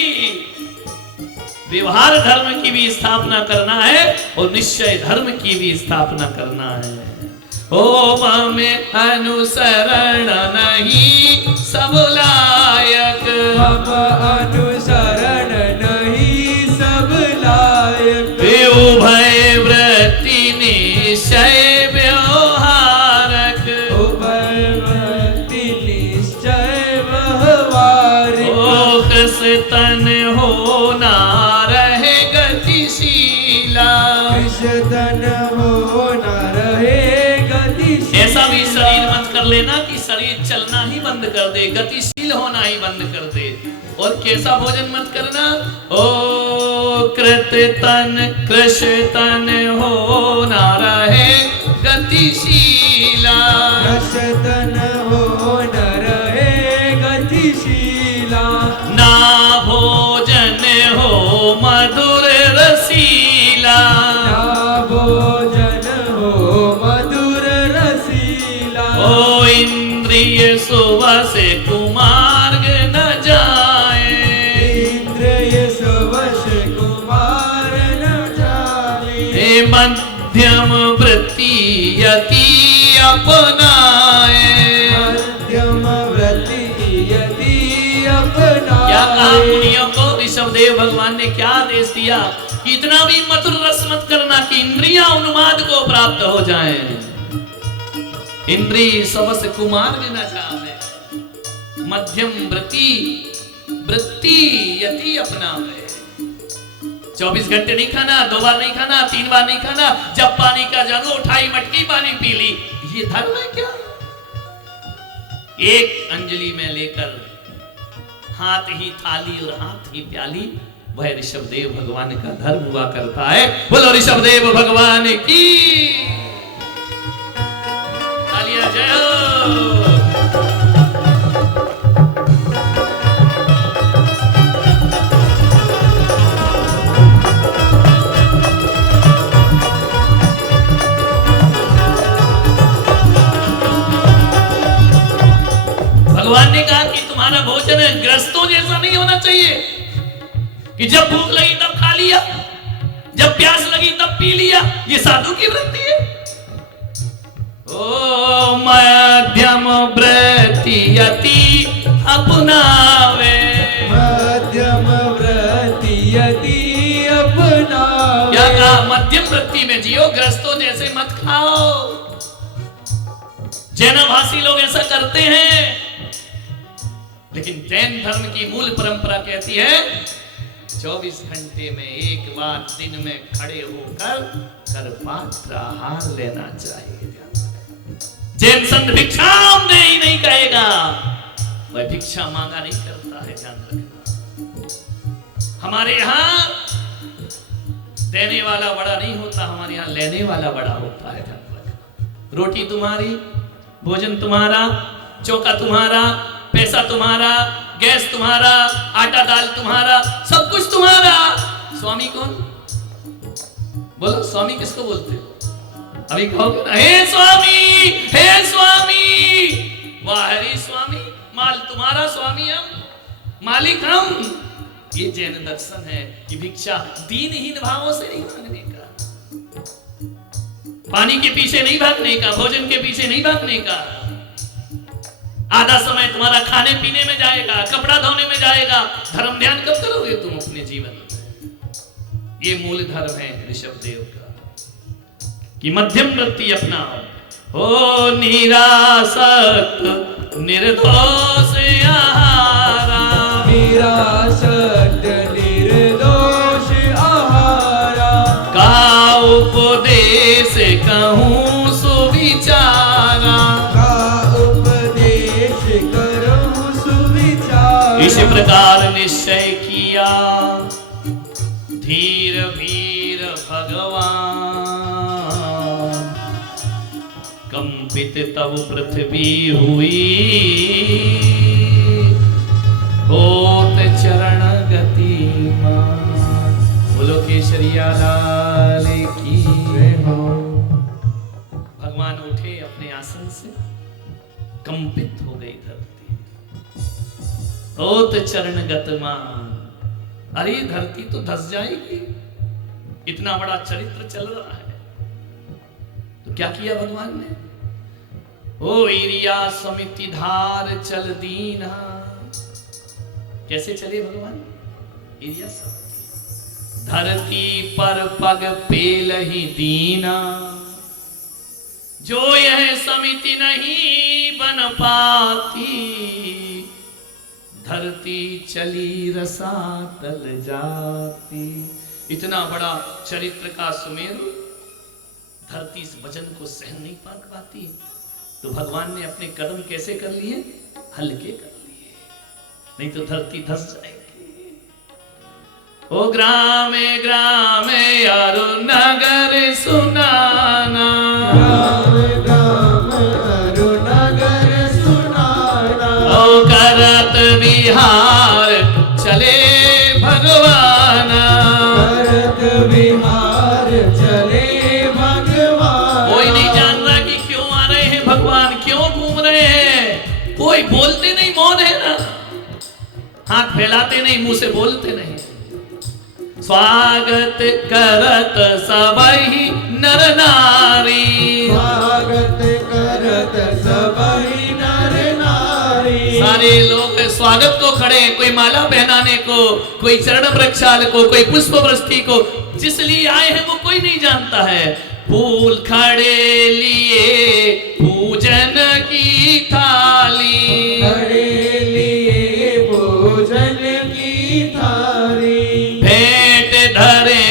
व्यवहार धर्म की भी स्थापना करना है और निश्चय धर्म की भी स्थापना करना है। ओम में अनुसरण नहीं सब लायक, हम अनुसरण नहीं सब लायक। उभय वृत्ति निश्चय व्यवहारक, उभयवती निश्चय व्यवहारिक। ओखस तन होना रहे गतिशीला, कृष्ण हो न रहे गतिशील। ऐसा भी शरीर मत कर लेना कि शरीर चलना ही बंद कर दे, गतिशील होना ही बंद कर दे। और कैसा भोजन मत करना, ओ कृत तन कृष तन हो न रहे गतिशीला, कृष्ण हो न रहे गतिशीला। ना भोजन हो मद ये सुबह से कुमार्ग न जाए, इंद्र ये सुवश कुमार न जाए, हे मध्यम वृत्ति यति अपनाए। मध्यम व्रति यदि क्या कहा अपनाए। मुनियों को? ऋषभदेव भगवान ने क्या आदेश दिया कि इतना भी मधुर रस मत करना कि इंद्रियां उन्माद को प्राप्त हो जाएं। इंद्रिय सबस कुमार में न जावे, मध्यम वृत्ति यति अपनावे। 24 घंटे नहीं खाना, 2 बार नहीं खाना, 3 बार नहीं खाना, जब पानी का जानू उठाई मटकी पानी पी ली, ये धर्म है क्या? एक अंजलि में लेकर हाथ ही थाली और हाथ ही प्याली, वह ऋषभदेव भगवान का धर्म हुआ करता है। बोलो ऋषभदेव भगवान की तालियां जय हो। भगवान ने कहा कि तुम्हारा भोजन ग्रस्तों जैसा नहीं होना चाहिए कि जब भूख लगी तब खा लिया, जब प्यास लगी तब पी लिया। ये साधु की वृत्ति है। ओ मध्यम वृत्ति यति अपनावे, मध्यम व्रति यदि अपनावे। क्या कहा? मध्यम वृत्ति में जियो, ग्रस्तों जैसे मत खाओ। जैनभाषी लोग ऐसा करते हैं, लेकिन जैन धर्म की मूल परंपरा कहती है 24 घंटे में एक बार दिन में खड़े होकर करपात्र आहार लेना चाहिए। जैन संत भिक्षाम दे ही नहीं कहेगा, वह भिक्षा मांगा नहीं करता है, ध्यान रखना। हमारे यहाँ देने वाला बड़ा नहीं होता, हमारे यहाँ लेने वाला बड़ा होता है, ध्यान रखना। रोटी तुम्हारी, भोजन तुम्हारा, चौका तुम्हारा, पैसा तुम्हारा, गैस तुम्हारा, आटा दाल तुम्हारा, सब कुछ तुम्हारा। स्वामी कौन? बोलो, स्वामी किसको बोलते हो? अभी कहोगे ना, हे स्वामी, हे स्वामी। वाह हरी स्वामी, माल तुम्हारा, स्वामी हम, मालिक हम। ये जैन दर्शन है कि भिक्षा दीनहीन भावों से नहीं मांगने का, पानी के पीछे नहीं भागने का, भोजन के पीछे नहीं भागने का। आधा समय तुम्हारा खाने पीने में जाएगा, कपड़ा धोने में जाएगा। धर्म ध्यान कब करोगे तुम अपने जीवन में? ये मूल धर्म है ऋषभदेव का कि मध्यम वृत्ति अपनाओ। ओ निरासक्त निर्दोष आहारा, निरासक्त निर्दोष आहारा। का उपदेश कहूँ सुविचारा, इस प्रकार निश्चय किया धीर वीर भगवान। कंपित तब पृथ्वी हुई, होत चरण गतिमान। बोलो केसरिया लाल की जय हो। भगवान उठे अपने आसन से, कंपित हो गई धरती, होत चरण गतिमान। अरे धरती तो धस जाएगी, इतना बड़ा चरित्र चल रहा है। तो क्या किया भगवान ने? ओ इरिया समिति धार चल दीना। कैसे चले भगवान? इरिया समिति, धरती पर पग पेल ही दीना। जो यह समिति नहीं बन पाती, धरती चली रसातल जाती। इतना बड़ा चरित्र का सुमेरु धरती इस वजन को सहन नहीं पाती। तो भगवान ने अपने कदम कैसे कर लिए? हल्के कर लिए, नहीं तो धरती धस जाएगी। ओ ग्रामे ग्रामे यारो नगर सुनाना, करत विहार चले भगवाना, करत विहार चले भगवान। कोई नहीं जान रहा कि क्यों आ रहे हैं भगवान, क्यों घूम रहे हैं। कोई बोलते नहीं, मौन है ना, हाथ फैलाते नहीं, मुंह से बोलते नहीं। स्वागत करत सबहि नर नारी, स्वागत करत सबहि नर नारी। सारे लोग स्वागत को खड़े हैं, कोई माला पहनाने को, कोई चरण प्रक्षाल को, कोई पुष्प वृष्टि को, जिस लिए आए हैं वो कोई नहीं जानता है। फूल खड़े लिए पूजन की थाली, खड़े लिए पूजन की थाली। भेंट धरे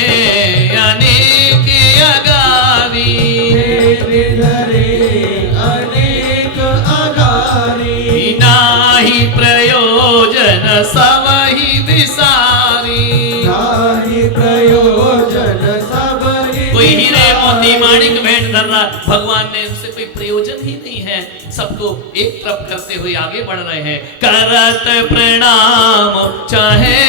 अनेक अगारी, भेंट धरे अनेक अगारी। नाही प्रयोजन सबहि विसारी। नाही प्रयोजन सबहि कोई हीरे मोती माणिक भेंट धर रहा, भगवान ने उनसे कोई प्रयोजन ही नहीं है, सबको एक तरफ करते हुए आगे बढ़ रहे हैं। करत प्रणाम चाहे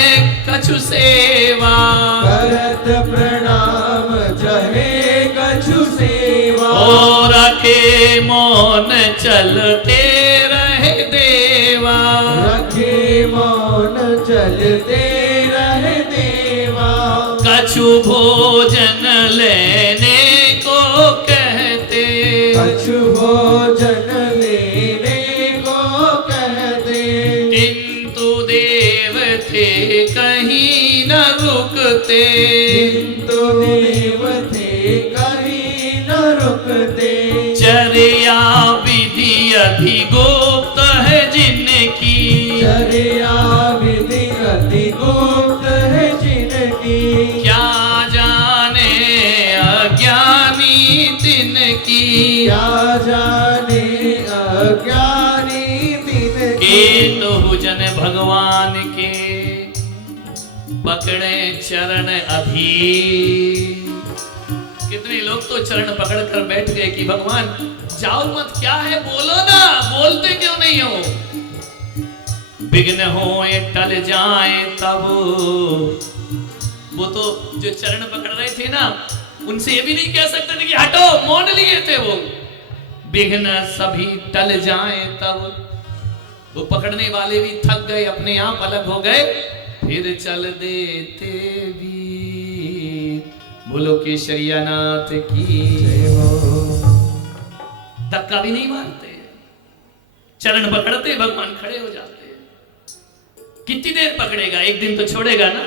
कछु सेवा, करत प्रणाम चाहे कछु सेवा। और रखे मौन चलते रहे देवा, रखे मौन चलते रहे देवा। कछु भोजन लेने को कहते, कछु भोजन लेने को कहते। किंतु देव थे कहीं न रुकते, किंतु देव थे कहीं न रुकते। चर्या विधि अति गुप्त है जिनकी, चर्या विधि अति गुप्त है जिनकी। क्या जाने अज्ञानी तिनकी। क्या जाने अज्ञानी तिनकी। के तो जन भगवान के पकड़े चरण अधीर। कितने लोग तो चरण पकड़ कर बैठ गए कि भगवान जाओ मत, क्या है बोलो ना, बोलते क्यों नहीं हो। विघ्न होए टल जाए तब, वो तो जो चरण पकड़ रहे थे ना, उनसे ये भी नहीं कह सकते थे कि हटो, मौन लिए थे वो। विघ्न सभी टल जाए तब, वो पकड़ने वाले भी थक गए, अपने आप अलग हो गए, फिर चल देते भी। बोलो केशरिया नाथ की धक्का भी नहीं मारते, चरण पकड़ते, भगवान खड़े हो जाते। कितनी देर पकड़ेगा, एक दिन तो छोड़ेगा ना।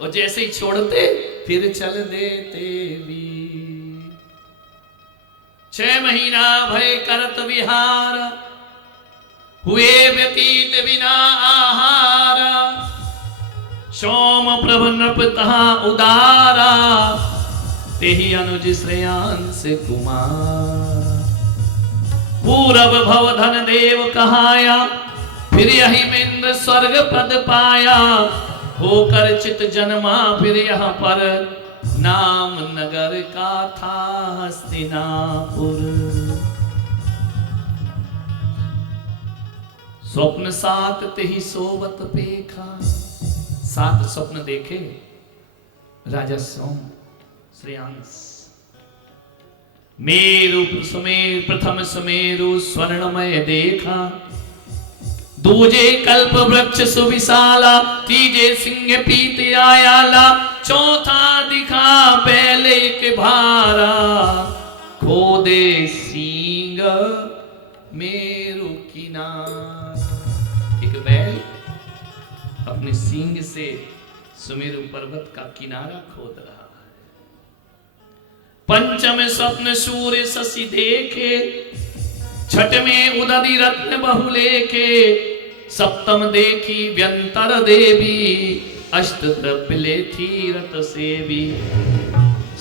और जैसे ही छोड़ते फिर चल देते भी। 6 महीना भय करत विहार, हुए व्यतीत बिना आहार। सोम प्रभ नृप तहा उदारा, तेहि अनुज श्रेयांस कुमार। पूरब भव धन देव कहाया, फिर यही मिंद्र स्वर्ग पद पाया। होकर चित जन्मा फिर यहाँ पर, नाम नगर का था हस्तिनापुर। स्वप्न 7 तेहि सोवत पेखा, 7 स्वप्न देखे राजा सोम श्रेयांस। मेरु सुमेर प्रथम सुमेरु स्वर्णमय देखा, दूजे कल्प वृक्ष सुविशाला, तीजे सिंह पीत आयाला। चौथा दिखा बैले के भारा, खोदे सींग मेरु किनार। एक बैल अपने सींग से सुमेरु पर्वत का किनारा खोद रहा है। पंचम स्वप्न सूर्य शशि देखे, छठ में उदधि रत्न बहुलेखे। सप्तम देखी व्यंतर देवी, अष्ट द्रव्य लेथी रत सेवी।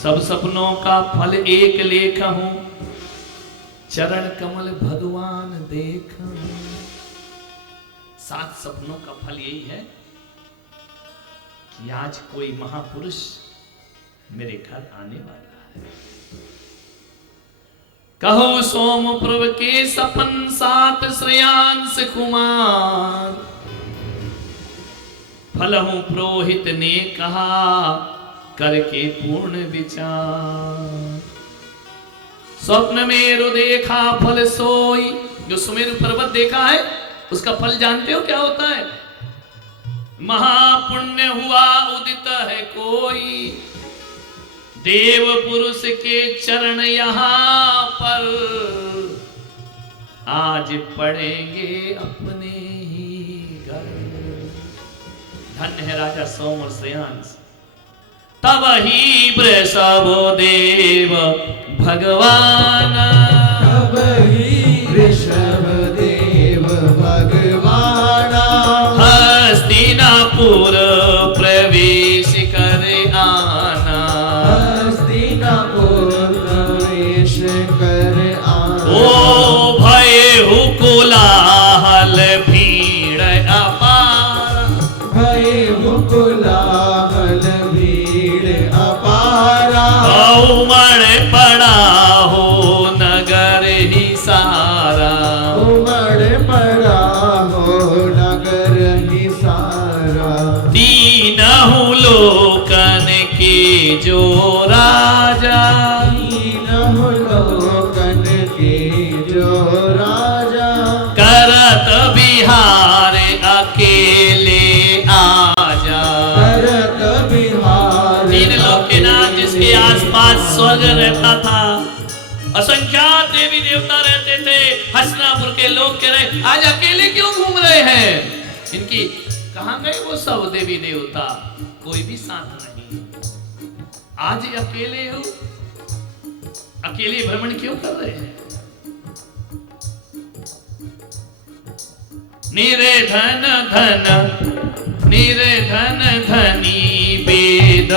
सब सपनों का फल एक लेख हूं, चरण कमल भगवान देखा। 7 सपनों का फल यही है कि आज कोई महापुरुष मेरे घर आने वाला है। कहो सोम प्रभ के सपन 7 श्रेयांस कुमार। फलहु पुरोहित ने कहा, करके पूर्ण विचार। स्वप्न में रु देखा फल सोई, जो सुमेरु पर्वत देखा है उसका फल जानते हो क्या होता है? महापुण्य हुआ उदित है कोई, देव पुरुष के चरण यहाँ पर आज पड़ेंगे अपने ही घर। धन्य है राजा सोम और श्रेयांश। तब ही वृषभ देव भगवान, तब ही वृषभ देव भगवान हस्तिनापुर प्रवेश कर आना। हस्तिनापुर प्रवेश कर आना। ओ भय हुकुलाहल भीड़ अपार, भय हुकुलाहल भीड़ अपारा। उमड़ पड़ा हो नगर ही सारा, उमड़ पड़ा हो नगर ही सारा। तीनहु लोकन के जो राजा, तीनहु लोकन के जो राजा। करत बिहार अकेले आजा। करत बिहार तीन लोक के नाथ जिसके आसपास स्वर्ग रहता था, असंख्यात देवी देवता रहते थे, हसनापुर के लोग कह रहे आज अकेले क्यों घूम रहे हैं? इनकी कहां गए वो सब देवी देवता? कोई भी साथ नहीं। आज अकेले हो, अकेले भ्रमण क्यों कर रहे हैं? निर्धन धन निर्धन धनी वेद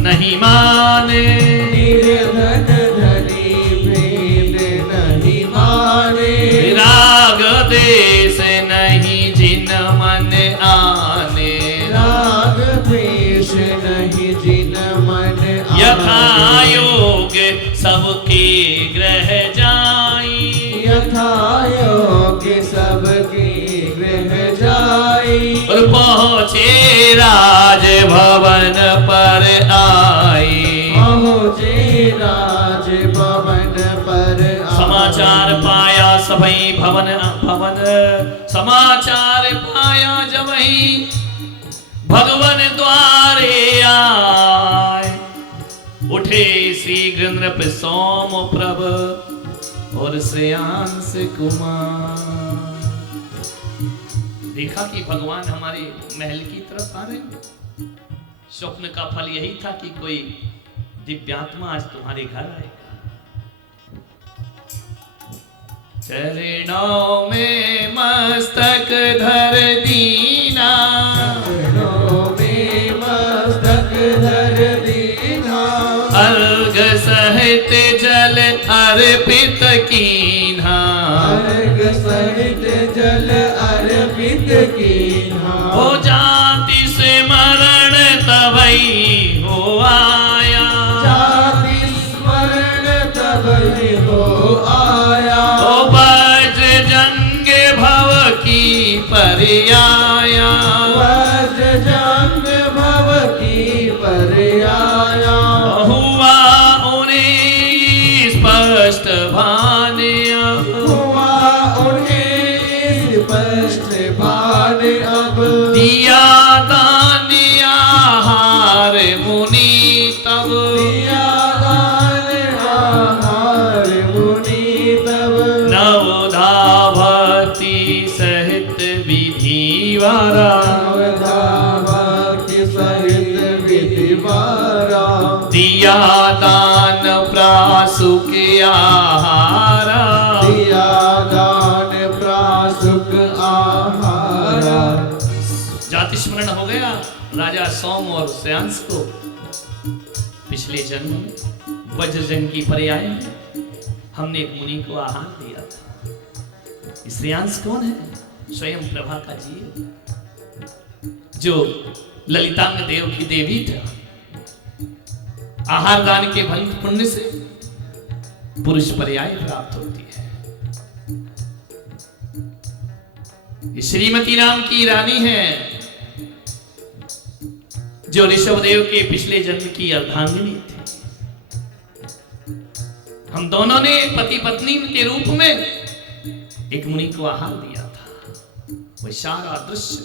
नहीं माने, निर्धन धनी भेद नहीं माने। राग देश नहीं जिन मन आने, राग द्वेष नहीं जिन मन आने। यथा योग सबके ग्रह जाई, यथा योग्य सबके ग्रह जाई। और पहुँचे राज भवन पर आई। पहुँचे राज भवन पर आई। समाचार पाया सभई भवन भवन, समाचार पाया जबहि भगवन द्वारे आए। उठे शीघ्र नृप सोम प्रभ और श्रेयांश कुमार। देखा कि भगवान हमारे महल की तरफ आ रहे हैं। स्वप्न का फल यही था कि कोई दिव्यात्मा आज तुम्हारे घर आएगा। चरणों में मस्तक धर दीना, चरणों में मस्तक धर दीना। अर्घ सहित जल अर्पित कीन्हा, अर्घ सहित जल अर्पित कीन्हा। हो जाति से मरण तबई हो आया, जाति स्मरण तब हो आया। ओ वज्र जंग भव की पर्याया, वज्र जंग भव की पर्याया। हुआ उन्हें स्पष्ट भाने अब, हुआ उन्हें स्पष्ट भान अब। दिया दान आहार मुनि तब, दिया दान आहार मुनि तब। नवधा भक्ति सहित विधि वारा, नवधा भक्ति सहित विधि वारा। दिया दान प्रासुक आहारा, दिया दान प्रासुक आहारा। जाति स्मरण हो गया राजा सोम और श्रेयांश को। पिछले जन्म में वज्रजंग की पर्याय में हमने एक मुनि को आहार दिया था। श्रेयांश कौन है? स्वयं प्रभा का जीव, जो ललितांग देव की देवी था। आहार दान के फल पुण्य से पुरुष पर्याय प्राप्त होती है। ये श्रीमती नाम की रानी है, जो ऋषभदेव के पिछले जन्म की अर्धांगिनी थी। हम दोनों ने पति पत्नी के रूप में एक मुनि को आहार दिया था। वह सारा दृश्य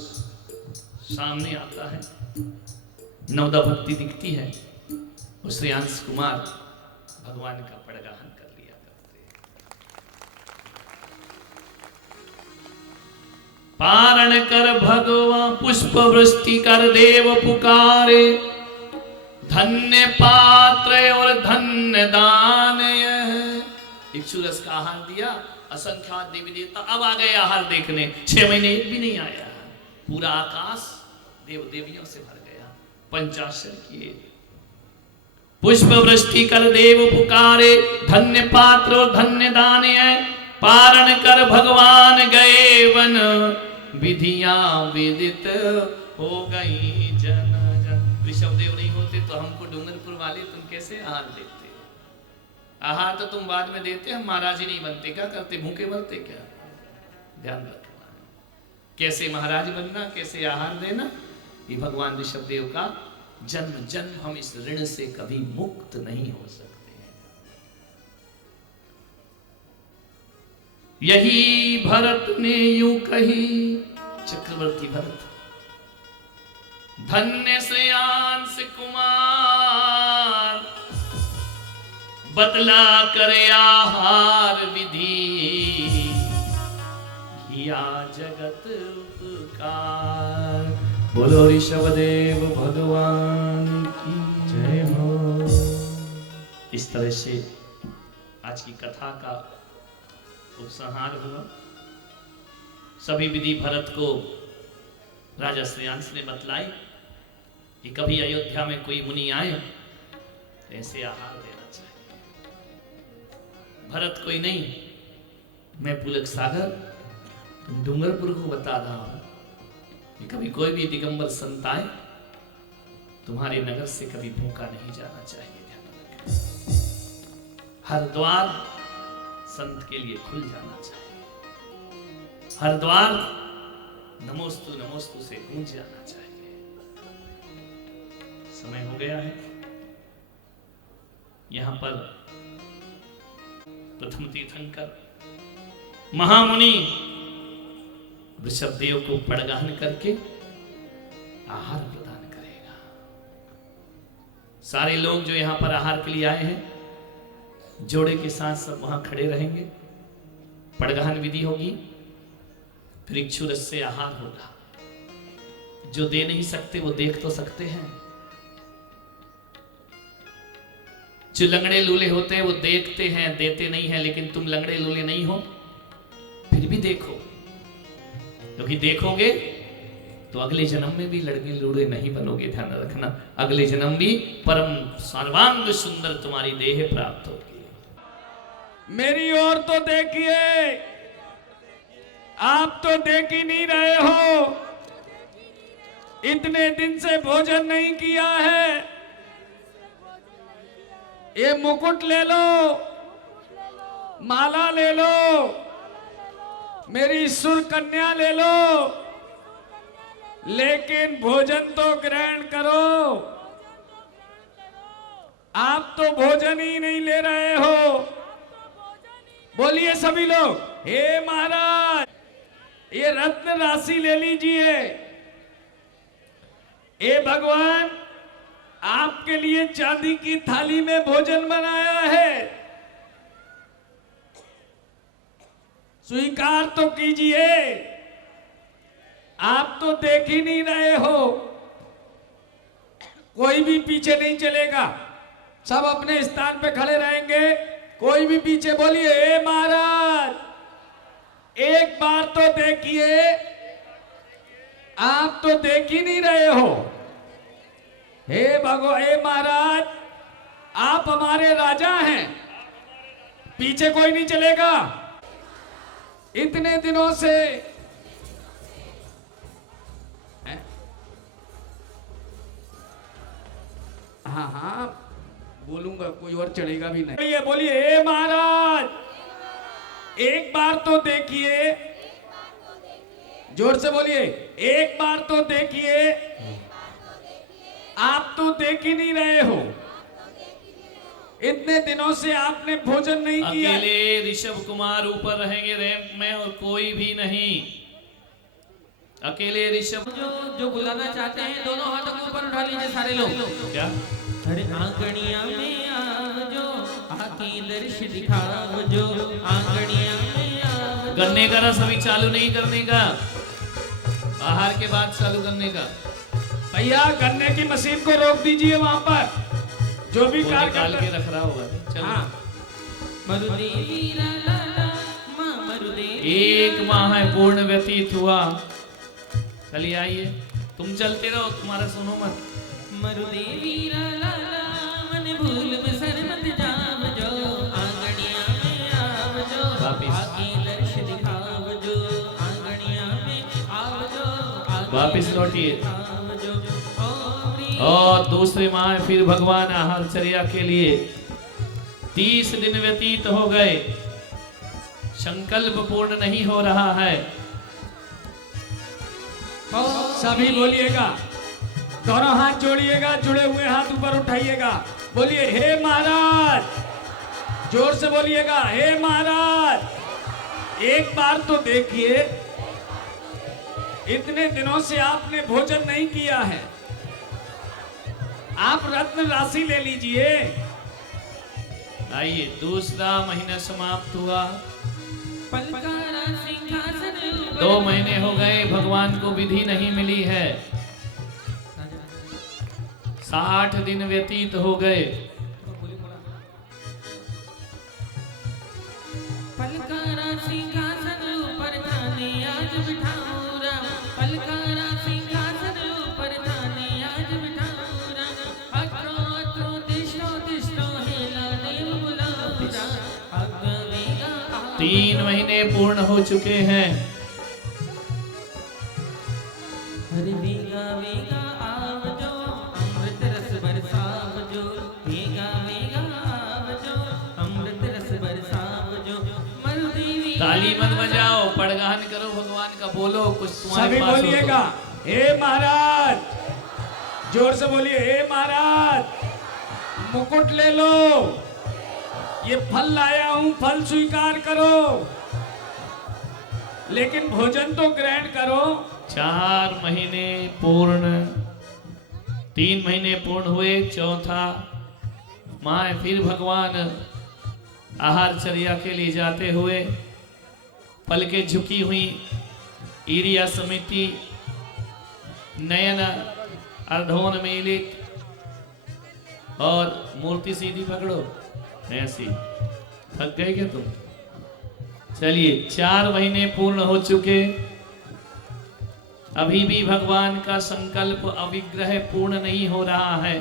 सामने आता है, नवदा भक्ति दिखती है, और श्रेयांश कुमार भगवान का पड़गाहन कर लिया करते। पारण कर भगवान पुष्प वृष्टि कर देव पुकारे, धन्य पात्र और धन्य दान। इक्षुरस का आहार दिया, असंख्यात देवी देवता अब आ गए आहार देखने। 6 महीने एक भी नहीं आया, पूरा आकाश देव देवियों से भर गया। पंचाक्षर किए, पुष्प वृष्टि कर देव पुकारे, धन्य पात्र और धन्य दान है। पारण कर भगवान गए वन, विधियां विदित हो गई जन जन। ऋषभदेव नहीं होते तो हमको डूंगरपुर वाले तुम कैसे आहार देते? आहार तो तुम बाद में देते, हम महाराज ही नहीं बनते। क्या करते? भूखे मरते क्या? ध्यान रखना, कैसे महाराज बनना, कैसे आहार देना, ये भगवान ऋषभदेव का जन्म जन्म। हम इस ऋण से कभी मुक्त नहीं हो सकते हैं। यही भरत ने यूं कही, चक्रवर्ती भरत, धन्य श्रेयांश कुमार, बतला करे आहार विधि, किया जगत उपकार। बोलो ऋषभदेव भगवान की जय हो। इस तरह से आज की कथा का उपसंहार हुआ। सभी विधि भरत को राजा श्रेयांश ने बतलाई कि कभी अयोध्या में कोई मुनि आए तो ऐसे आहार देना चाहिए। भरत कोई नहीं, मैं पुलक सागर तुम डूंगरपुर को बता रहा हूं कि कभी कोई भी दिगंबर संत आए तुम्हारे नगर से कभी भूखा नहीं जाना चाहिए। ध्यान रखें, हर द्वार संत के लिए खुल जाना चाहिए, हर द्वार नमोस्तु नमोस्तु से गूंज जाना चाहिए। समय हो गया है। यहां पर प्रथम तीर्थंकर महामुनि ऋषभदेव को पड़गाहन करके आहार प्रदान करेगा। सारे लोग जो यहां पर आहार के लिए आए हैं जोड़े के साथ सब वहां खड़े रहेंगे। पड़गाहन विधि होगी, फिर इक्षुरस से आहार होगा। जो दे नहीं सकते वो देख तो सकते हैं। जो लंगड़े लूले होते हैं वो देखते हैं, देते नहीं हैं। लेकिन तुम लंगड़े लूले नहीं हो, फिर भी देखो, क्योंकि देखोगे तो अगले जन्म में भी लड़के लूड़े नहीं बनोगे। ध्यान रखना, अगले जन्म भी परम सर्वांग सुंदर तुम्हारी देह प्राप्त होगी। मेरी ओर तो देखिए, आप तो देख ही नहीं रहे हो। इतने दिन से भोजन नहीं किया है। ये मुकुट ले लो, माला ले लो, मेरी सुर कन्या ले लो, लेकिन भोजन तो ग्रहण करो। आप तो भोजन ही नहीं ले रहे हो। बोलिए सभी लोग, हे महाराज, ये रत्न राशि ले लीजिए। हे भगवान, आपके लिए चांदी की थाली में भोजन बनाया है, स्वीकार तो कीजिए। आप तो देख ही नहीं रहे हो। कोई भी पीछे नहीं चलेगा, सब अपने स्थान पे खड़े रहेंगे। कोई भी पीछे, बोलिए ए महाराज, एक बार तो देखिए। आप तो देख ही नहीं रहे हो। हे भगवान, हे महाराज, आप हमारे राजा हैं, पीछे कोई नहीं चलेगा। इतने दिनों से हाँ, बोलूंगा, कोई और चढ़ेगा भी नहीं। ये बोलिए ए महाराज, एक बार तो देखिए। जोर से बोलिए, एक बार तो देखिए। आप तो देख ही नहीं रहे हो। इतने दिनों से आपने भोजन नहीं किया। अकेले ऋषभ कुमार ऊपर रहेंगे रैंप में और कोई भी नहीं। अकेले ऋषभ जो बुलाना चाहते हैं दोनों हाथों को ऊपर उठा लीजिए सारे लोग। क्या अरे आंगनिया में आवजो, आके दर्श दिखावजो, आंगनिया में आवजो। गन्ने का रस अभी चालू नहीं करने का, आहार के बाद चालू करने का। भैया गन्ने की मशीन को रोक दीजिए वहां पर, जो भी वो कार्य निकाल करता के रख रहा होगा। चलो हाँ। मरुदेवी ला ला ला, माँ मरुदेवी। एक माह है पूर्ण व्यतीत हुआ। चलिए आइए, तुम चलते रहो, तुम्हारा सुनो मत। मरुदेवी ला ला ला, मन भूल बिसर मत जावजो, आंगनिया में आवजो, वापिस। आके दर्श दिखावजो, आंगनिया में आवजो, आके वापिस लौटिए। दिखावजो। ओ प्रिय और दूसरे माह फिर भगवान आहारचर्या के लिए 30 दिन व्यतीत हो गए, संकल्प पूर्ण नहीं हो रहा है। सभी बोलिएगा, दोनों हाथ जोड़िएगा, जुड़े हुए हाथ ऊपर उठाइएगा, बोलिए हे महाराज, जोर से बोलिएगा हे महाराज। एक बार तो देखिए, इतने दिनों से आपने भोजन नहीं किया है, आप रत्न राशि ले लीजिए। आइए, दूसरा महीना समाप्त हुआ। पलकारा सिंहासन ऊपर। 2 महीने हो गए, भगवान को विधि नहीं मिली है। 60 दिन व्यतीत हो गए। पलकारा सिंहासन ऊपर थाने आज बिठाऊं राम, पलकारा सिंहासन ऊपर थाने आज बिठाऊं राम। अत्रो अत्रो दिशो दिशो हेला देव बुलाऊं राम, अग्वेगा आ। 3 महीने पूर्ण हो चुके हैं। हरि वेगा वेगा आवजो, अमृत रस बरसावजो, वेगा वेगा आवजो, अमृत रस बरसावजो। मरुदेवी ताली मत बजाओ, पड़गान करो भगवान का, बोलो कुछ तुम्हारे सभी पास हो तो। बोलिएगा हे महाराज, जोर से बोलिए हे महाराज, मुकुट ले लो, ये फल लाया हूं, फल स्वीकार करो, लेकिन भोजन तो ग्रहण करो। 4 महीने पूर्ण, 3 महीने पूर्ण हुए, चौथा माह फिर भगवान आहारचर्या के लिए जाते हुए पलकें झुकी हुई, ईरिया समिति, नयन अर्धोन्मीलित, और मूर्ति सीधी पकड़ो ऐसी। थक गए क्या तुम? चलिए, 4 महीने पूर्ण हो चुके, अभी भी भगवान का संकल्प अविग्रह पूर्ण नहीं हो रहा है।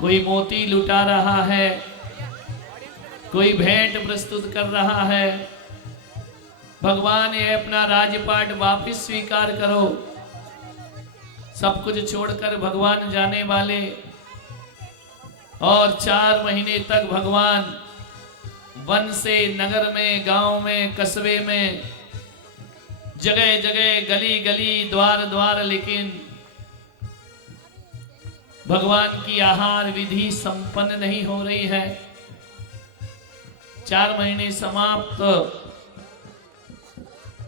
कोई मोती लुटा रहा है, कोई भेंट प्रस्तुत कर रहा है। भगवान ये अपना राजपाट वापिस स्वीकार करो। सब कुछ छोड़कर भगवान जाने वाले, और 4 महीने तक भगवान वन से नगर में, गांव में, कस्बे में, जगह जगह, गली गली, द्वार द्वार, लेकिन भगवान की आहार विधि संपन्न नहीं हो रही है। 4 महीने समाप्त,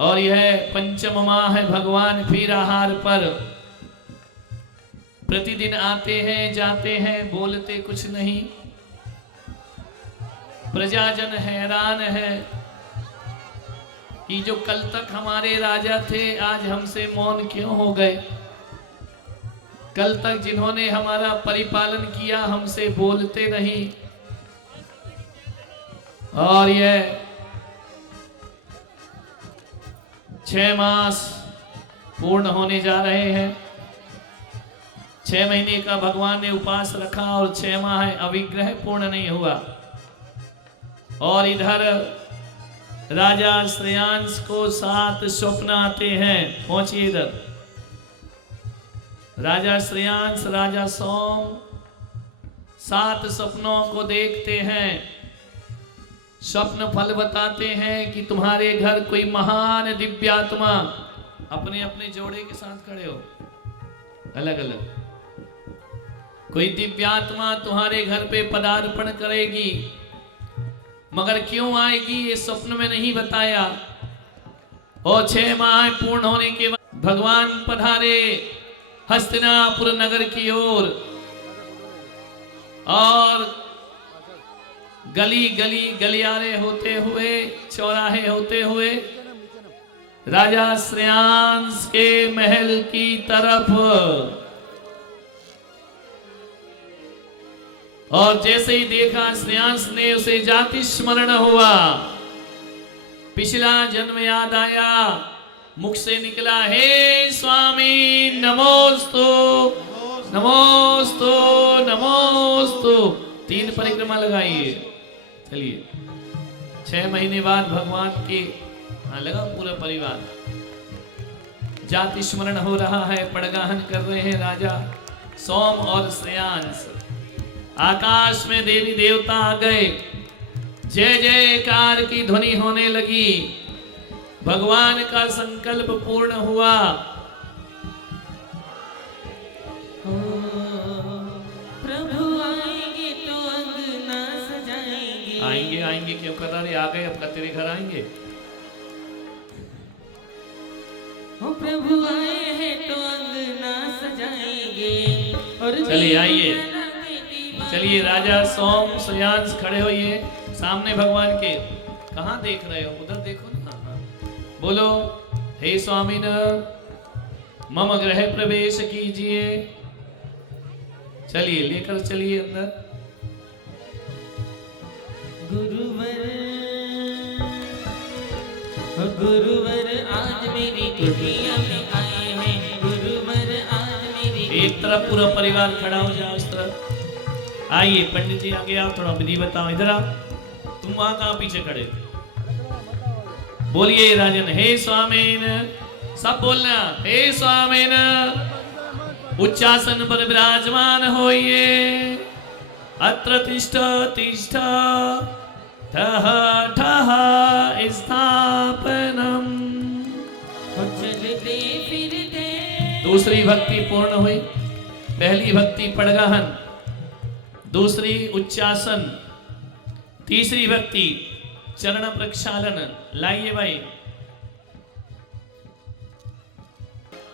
और यह पंचम माह है। भगवान फिर आहार पर प्रतिदिन आते हैं, जाते हैं, बोलते कुछ नहीं। प्रजाजन हैरान है कि जो कल तक हमारे राजा थे, आज हमसे मौन क्यों हो गए। कल तक जिन्होंने हमारा परिपालन किया, हमसे बोलते नहीं। और यह 6 मास पूर्ण होने जा रहे हैं। 6 महीने का भगवान ने उपवास रखा, और 6 माह अविग्रह पूर्ण नहीं हुआ। और इधर राजा श्रेयांश को 7 स्वप्न आते हैं। पहुंचिए इधर। राजा श्रेयांश, राजा सोम 7 स्वप्नों को देखते हैं। स्वप्न फल बताते हैं कि तुम्हारे घर कोई महान दिव्यात्मा, अपने अपने जोड़े के साथ खड़े हो, अलग अलग। कोई दिव्यात्मा तुम्हारे घर पे पदार्पण करेगी, मगर क्यों आएगी ये स्वप्न में नहीं बताया। और 6 माह पूर्ण होने के बाद भगवान पधारे हस्तिनापुर नगर की ओर, और गली गली गलियारे होते हुए, चौराहे होते हुए राजा श्रेयांश के महल की तरफ, और जैसे ही देखा श्रेयांश ने, उसे जाति स्मरण हुआ, पिछला जन्म याद आया, मुख से निकला हे स्वामी नमोस्तु नमोस्तु नमोस्तु। 3 परिक्रमा लगाइए। चलिए 6 महीने बाद भगवान के लगा पूरा परिवार, जाति स्मरण हो रहा है, पड़गाहन कर रहे हैं राजा सोम और श्रेयांश। आकाश में देवी देवता आ गए, जय जयकार की ध्वनि होने लगी, भगवान का संकल्प पूर्ण हुआ। प्रभु आएंगे तो अंगना सजाएंगे। आएंगे आएंगे क्यों कर रहे, आ गए, अब तेरे घर आएंगे। ओ प्रभु आए हैं तो अंगना सजाएंगे। और चलिए आइए, चलिए राजा सोम श्रेयांश खड़े होइए सामने भगवान के। कहाँ देख रहे हो, उधर देखो ना। बोलो हे स्वामी न मम गृह प्रवेश कीजिए। चलिए लेकर चलिए अंदर। गुरुवर आज मेरी कुटिया में आए हैं। गुरुवर आज मेरी, एक तरफ पूरा परिवार खड़ा हो जाओ, उस तरफ आइए। पंडित जी आगे आओ, थोड़ा विधि बताओ। इधर आओ, तुम वहां कहाँ पीछे खड़े। बोलिए राजन हे स्वामीन, सब बोलना हे स्वामीन। उच्चासन पर विराजमान होइए। अत्र तिष्ठ तिष्ठ ठह ठह स्थापनम। चलते फिरते। दूसरी भक्ति पूर्ण हुई। पहली भक्ति पड़गाहन, दूसरी उच्चासन, तीसरी भक्ति चरण प्रक्षालन। लाइए भाई।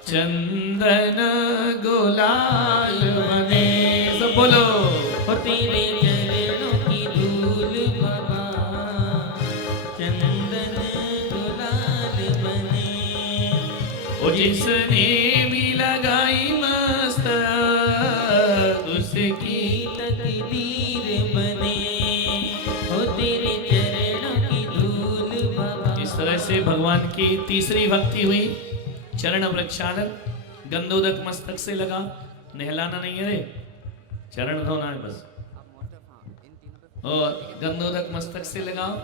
चंदन गुलाल बने, सब बोलो। हो तेरे चरणों की धूल बाबा, चंदन गुलाल बने। ओ जिसने भी लगाई मस्तक, उसकी तकदीर बने। हो तेरे चरणों की धूल बाबा। इस तरह से भगवान की तीसरी भक्ति हुई। चरण प्रक्षालन, गंधोदक मस्तक से लगा, नहलाना नहीं है रे, चरण धोना है बस। और गंधोदक मस्तक से लगाओ।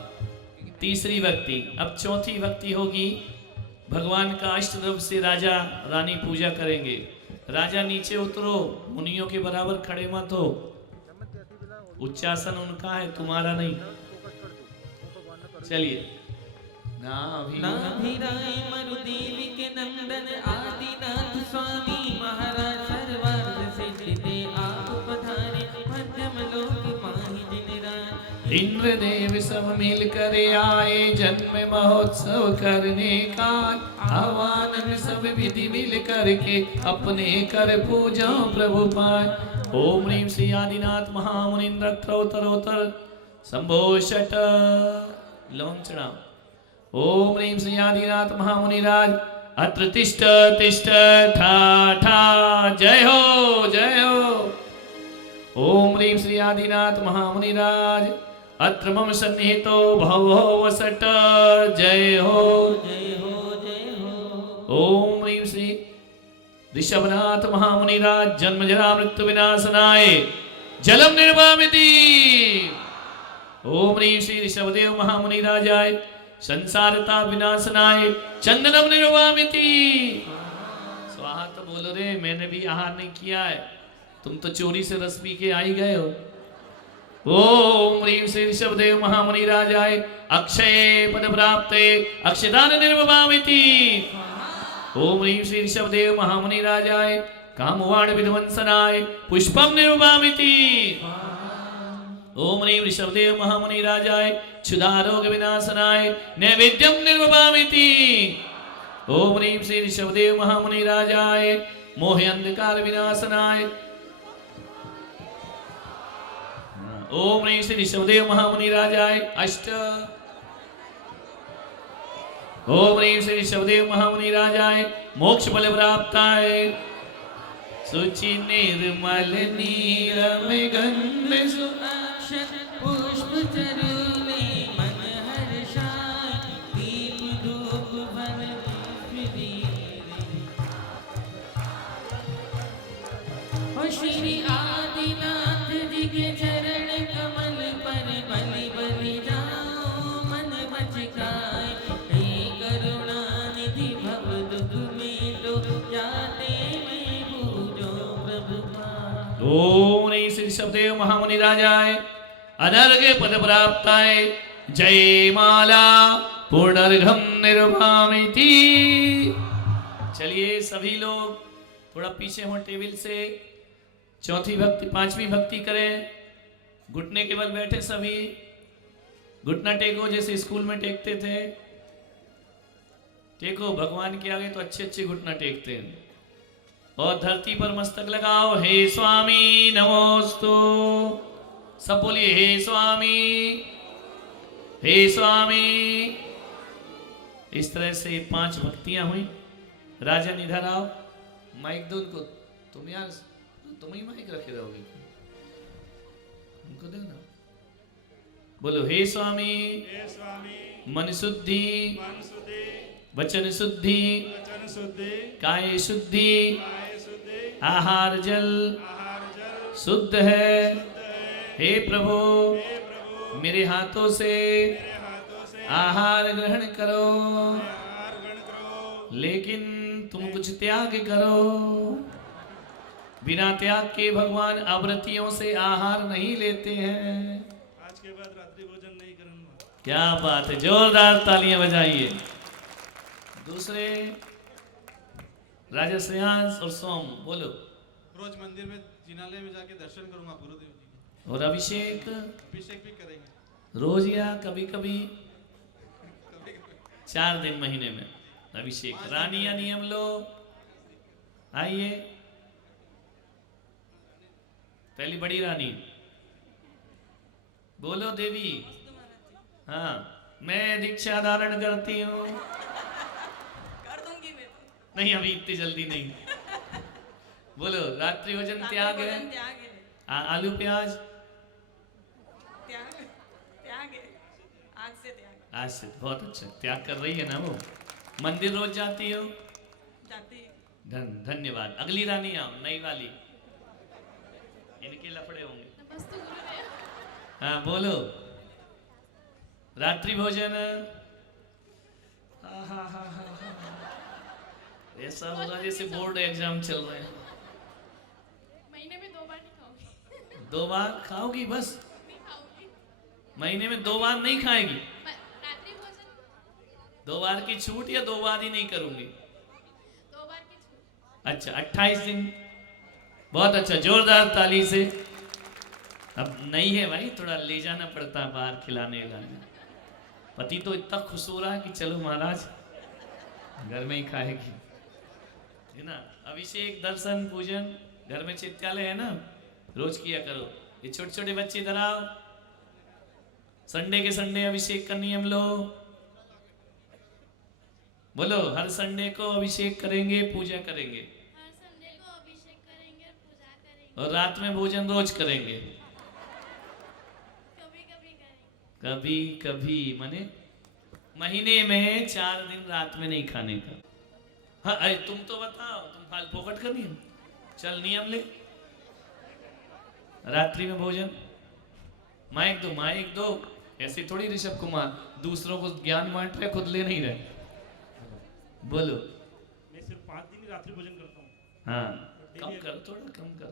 तीसरी भक्ति। अब चौथी भक्ति होगी, भगवान का अष्टद्रव्य से राजा रानी पूजा करेंगे। राजा नीचे उतरो, मुनियों के बराबर खड़े मत हो। उच्चासन उनका है, तुम्हारा नहीं। चलिए। नाभिराय मरुदेवी के नंदन आदिनाथ स्वामी महाराज सर्वार्थ सिद्धि दे आप पधारे। मध्यम लोक माहि जिन राज। इंद्रदेव सब मिल कर आए, जन्म महोत्सव करने का। आह्वान सब विधि मिल करके, अपने कर पूजा प्रभु पाए। ओम ह्रीं श्री आदिनाथ महामुनिन्द्र त्रोतरोतर शंभो षट। लौंग चढ़ाओ। ओम ह्रीं श्री आदिनाथ महामुनिराज अत्र तिष्ठ तिष्ठ ठा ठा। जय हो जय हो। ओम ह्रीं श्री आदिनाथ महामुनिराज अत्र मम सन्निहितो भवो वसट। जय हो जय हो जय हो। ओम ह्रीं श्री ऋषभनाथ महामुनिराज जन्म जरा मृत्यु विनाशनाय जलम निर्वामिति। ओम ह्रीं श्री ऋषभदेव महामुनिराजाय संसारता विनाशनाय चंदनम निर्वामिति। स्वाहा तो बोलो रे, मैंने भी आहार नहीं किया है, तुम तो चोरी से रस पी के आ ही गए हो। ओम ह्रीं श्री ऋषभदेव महामुनिराजाय अक्षय पद प्राप्ते अक्षदान निर्वामिति। ओम ह्रीं श्री ऋषभदेव महामुनिराजाय कामवाण विध्वंसनाय पुष्पम निर्वामिति। ओम ह्रीं ऋषभदेव महामुनि राजाय क्षुधारोग विनाशनाय नैवेद्यम निर्वामिति। ओम ह्रीं श्री ऋषभदेव महामुनि राजाय मोह अंधकार विनाशनाय। ओम ह्रीं श्री ऋषभदेव महामुनि राजाय अष्ट। ओम ह्रीं श्री ऋषभदेव महामुनि राजाय मोक्ष बल प्राप्ताय। सुचि निर्मल नीरम गंध पुष्प चरूले मन हर्षाय दीप धूप भन ओ श्री आदिनाथ जी के चरण कमल पर बलि बलि जाओ मन बचकाए। हे करुणा निधि भव दुख में लो जाते में पूजो प्रभु पार। ओम ह्रीं श्री ऋषभदेव महामुनि राजाय अनर्घ्य पद प्राप्ताय जय माला पूर्णर्घम निर्वामिति। चलिए सभी लोग थोड़ा पीछे हो टेबल से। चौथी भक्ति पांचवी भक्ति करें। घुटने के बल बैठे सभी। घुटना टेको जैसे स्कूल में टेकते थे। टेको भगवान के आगे तो अच्छे अच्छे घुटना टेकते हैं। और धरती पर मस्तक लगाओ। हे स्वामी नमोस्तु। सब बोलिए हे स्वामी हे स्वामी। इस तरह से 5 भक्तियां हुई। राजन इधर आओ। माइक दो उनको। तुम यार तुम ही माइक रखे रहोगे। उनको दो ना। बोलो हे स्वामी मन शुद्धि वचन शुद्धि काय शुद्धि आहार जल शुद्ध है। हे प्रभु मेरे हाथों से आहार ग्रहण करो, लेकिन तुम कुछ त्याग करो। बिना त्याग के भगवान अव्रतियों से आहार नहीं लेते हैं। आज के बाद रात्रि भोजन नहीं करूंगा। क्या बात है, जोरदार तालियां बजाइए। दूसरे राजा श्रेयांश और सोम बोलो। रोज मंदिर में जिनालय में जाके दर्शन करूंगा गुरुदेव जी के। और अभिषेक अभिषेक भी करेंगे रोज या कभी कभी 4 दिन महीने में अभिषेक। रानी या नियम लो। आइए पहली बड़ी रानी बोलो देवी। हाँ मैं दीक्षा धारण करती हूँ। नहीं अभी इतनी जल्दी नहीं। बोलो रात्रि भोजन त्याग है। आलू प्याज आज से बहुत अच्छा त्याग कर रही है ना वो। मंदिर रोज जाती हो? धन्यवाद। अगली रानी आओ, नई वाली। इनके लफड़े होंगे। हाँ बोलो रात्रि भोजन। ऐसा हो रहा जैसे बोर्ड एग्जाम चल रहे हैं। महीने में 2 बार नहीं खाओगी? 2 बार खाओगी बस? नहीं खाओगी? महीने में 2 बार नहीं खाएगी? रात्रि भोजन 2 बार की छूट या 2 बार ही नहीं करूंगी? 2 बार की छूट। अच्छा 28 दिन। बहुत अच्छा, जोरदार ताली से। अब नहीं है भाई, थोड़ा ले जाना पड़ता है बाहर खिलाने लाने। पति तो इतना खुश हो रहा है कि चलो महाराज घर में ही खाएगी, है ना। अभिषेक दर्शन पूजन घर में चित्यालय है ना, रोज किया करो। ये छोटे छोटे बच्चे इधर आओ। संडे के संडे अभिषेक का नियम लो। बोलो हर संडे को अभिषेक करेंगे, पूजा करेंगे। हर संडे को अभिषेक करेंगे, पूजा करेंगे। और रात में भोजन रोज करेंगे। कभी कभी करेंगे। कभी कभी माने महीने में 4 दिन रात में नहीं खाने का। हाँ अरे तुम तो बताओ, तुम फाल फोकट करनी है। चल नियम ले। रात्रि में भोजन। माइक दो, माइक दो। ऐसे थोड़ी ऋषभ कुमार दूसरों को ज्ञान बांट रहे, खुद ले नहीं रहे। बोलो। मैं सिर्फ 5 दिन रात्रि भोजन करता हूँ। हाँ कम कर, थोड़ा कम कर।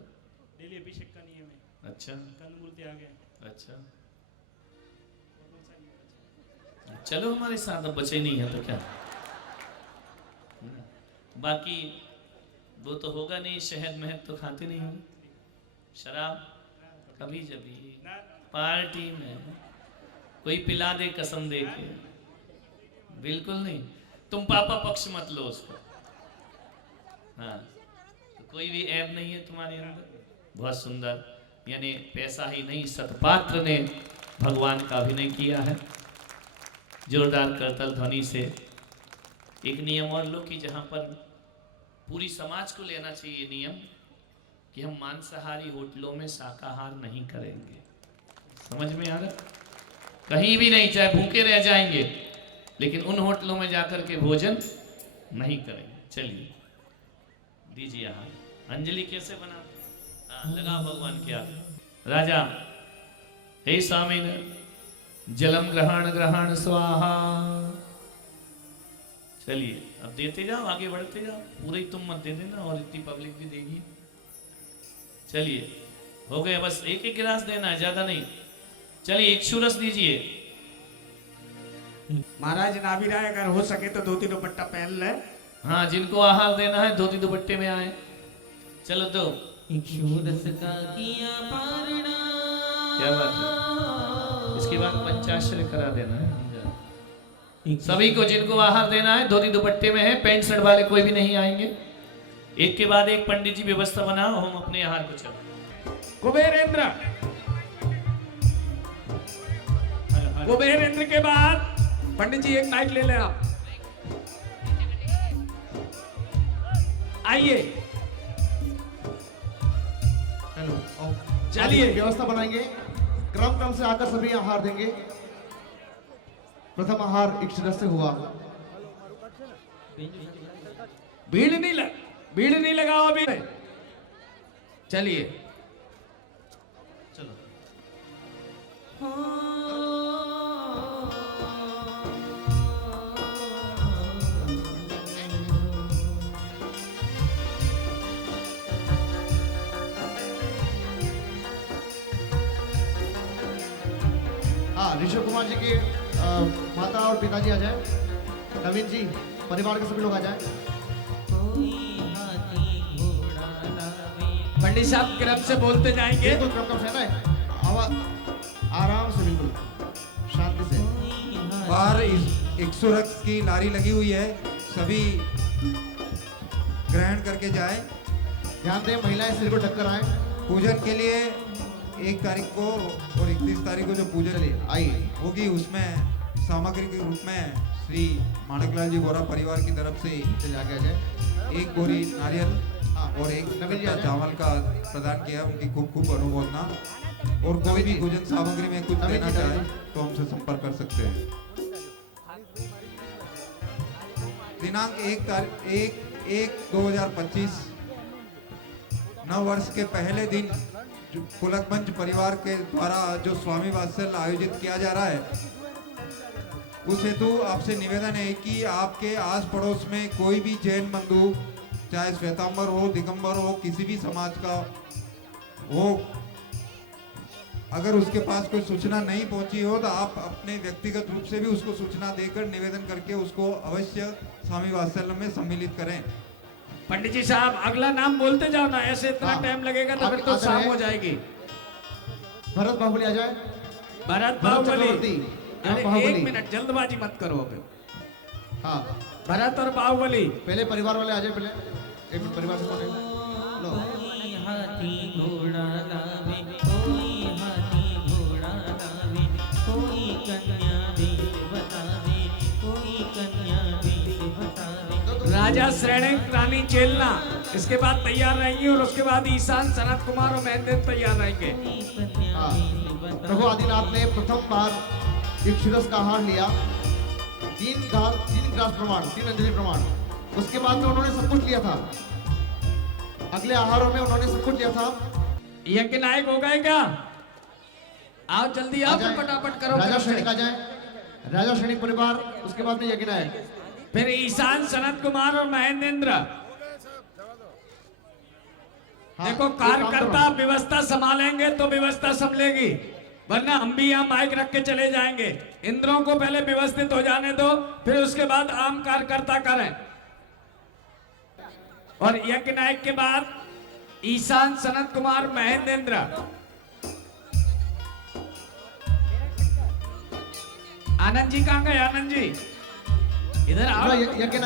डेली अभिषेक का नियम है। अच्छा कंदमूल त्याग है। अच्छा चलो हमारे साथ अब बचे नहीं है तो क्या। बाकी वो तो होगा नहीं, शहद महद तो खाते नहीं हो। शराब कभी जभी पार्टी में कोई पिला दे कसम दे के, बिल्कुल नहीं। तुम पापा पक्ष मत लो उसको। हाँ, तो कोई भी ऐब नहीं है तुम्हारे अंदर। बहुत सुंदर, यानी पैसा ही नहीं सतपात्र ने भगवान का अभिनय किया है। जोरदार करतल ध्वनि से। एक नियम और लो कि जहाँ पर पूरी समाज को लेना चाहिए नियम कि हम मांसाहारी होटलों में शाकाहार नहीं करेंगे। समझ में आ रहा? कहीं भी नहीं, चाहे भूखे रह जाएंगे, लेकिन उन होटलों में जाकर के भोजन नहीं करेंगे। चलिए दीजिए हाथ। अंजलि कैसे बना? हाँ, लगा भगवान के हाथ। राजा, हे स्वामी जलम ग्रहण ग्रहण स्वाहा। चलिए अब देते जाओ, आगे बढ़ते जाओ। पूरे ही तुम मत दे देना, और इतनी पब्लिक भी देगी। चलिए हो गए, बस एक एक गिलास देना है, ज्यादा नहीं। चलिए एक रस दीजिए। महाराज नाभिराय अगर हो सके तो धोती दुपट्टा पहन ले। हाँ, जिनको आहार देना है धोती दुपट्टे में आए। चलो दो। इक्षुरस का किया पारणा। क्या बात है। इसके बाद पंचाक्षर करा देना है सभी को। जिनको आहार देना है धोती दुपट्टे में है, पैंट शर्ट वाले कोई भी नहीं आएंगे। एक के बाद एक पंडित जी व्यवस्था बनाओ, हम अपने आहार को चलो। कुबेरेंद्र, कुबेरेंद्र के बाद पंडित जी एक माइक ले ले आप। आइए हेलो, आओ। चलिए। आगे व्यवस्था बनाएंगे, क्रम क्रम से आकर सभी आहार देंगे। प्रथम आहार इक्षुरस से हुआ। भीड़ नहीं लगाओ अभी। चलिए चलो। हाँ, ऋषभ कुमार जी के माता और पिताजी आ जाए। नवीन जी, परिवार के सभी लोग आ जाए। पंडित साहब क्रम से बोलते जाएंगे। बिल्कुल क्रम से ना, आवाज आराम से, बिल्कुल शांति से। बाहर इक्षुरस की लारी लगी हुई है, सभी ग्रहण करके जाए। ध्यान दें, महिलाएं सिर को ढककर आए। पूजन के लिए 1 तारीख को और 31 तारीख को जो पूजन आइए होगी, उसमें सामग्री के रूप में श्री माणकलाल जी बोरा परिवार की तरफ से चले आगे आ जाए। 1 बोरी नारियल और 1 नवीन जी कट्टा चावल का प्रदान किया। उनकी खूब खूब अनुमोदना। और कोई भी भोजन सामग्री में कुछ नवीन देना जी, चाहे तो हमसे संपर्क कर सकते हैं। दिनांक 1/1/2025 नव वर्ष के पहले दिन जो पुलक मंच परिवार के द्वारा जो स्वामी वात्सल्य आयोजित किया जा रहा है, उस हेतु आपसे निवेदन है कि आपके आस पड़ोस में कोई भी जैन बंधु, चाहे श्वेतांबर हो, दिगंबर हो, किसी भी समाज का हो, अगर उसके पास कोई सूचना नहीं पहुंची हो तो आप अपने व्यक्तिगत रूप से भी उसको सूचना देकर निवेदन करके उसको अवश्य स्वामी वात्सल्य में सम्मिलित करें। पंडित जी साहब अगला नाम बोलते जाओ ना, ऐसे इतना हाँ। टाइम लगेगा तो फिर तो शाम हो जाएगी। भरत बाहुबली आ जाए। भरत बाहुबली। चक्रवर्ती, अरे एक मिनट, जल्दबाजी मत करो अभी। हाँ, भरत और बाहुबली। पहले परिवार वाले आ जाए। पहले एक मिनट, परिवार से कौन है? लो। कोई हाथी घोड़ा लावे, कोई हाथी घोड़ा लावे, कोई कन्या वेद बतावे, कोई कन्या वेद बतावे। राजा श्रेणिक रानी चेलना इसके बाद तैयार रहेंगी, और उसके बाद ईशान, सनत कुमार और महेंद्र तैयार रहेंगे। हाँ, प्रभु आदिनाथ ने प्रथम बार इक्षुरस का आहार लिया। 3 ग्रास प्रमाण, 3 अंजलि प्रमाण। उसके बाद तो उन्होंने सब कुछ लिया था। अगले आहारों में उन्होंने सब कुछ लिया था। यज्ञ नायक हो गए क्या? आओ जल्दी आओ, आ जाए। फटाफट करो। राजा श्रेणिक आ जाए। राजा श्रेणिक परिवार, उसके बाद में यज्ञ नायक, फिर ईशान, सनत कुमार और महेंद्र। हाँ, देखो एक काम कार्यकर्ता करो। व्यवस्था संभालेंगे तो व्यवस्था संभलेगी, वरना हम भी यहाँ माइक रख के चले जाएंगे। इंद्रों को पहले व्यवस्थित हो जाने दो, फिर उसके बाद आम कार्यकर्ता करें। और यज्ञ नायक के बाद ईशान सनत कुमार महेंद्र। आनंद जी कहाँ गए? आनंद जी इधर आओ। यज्ञ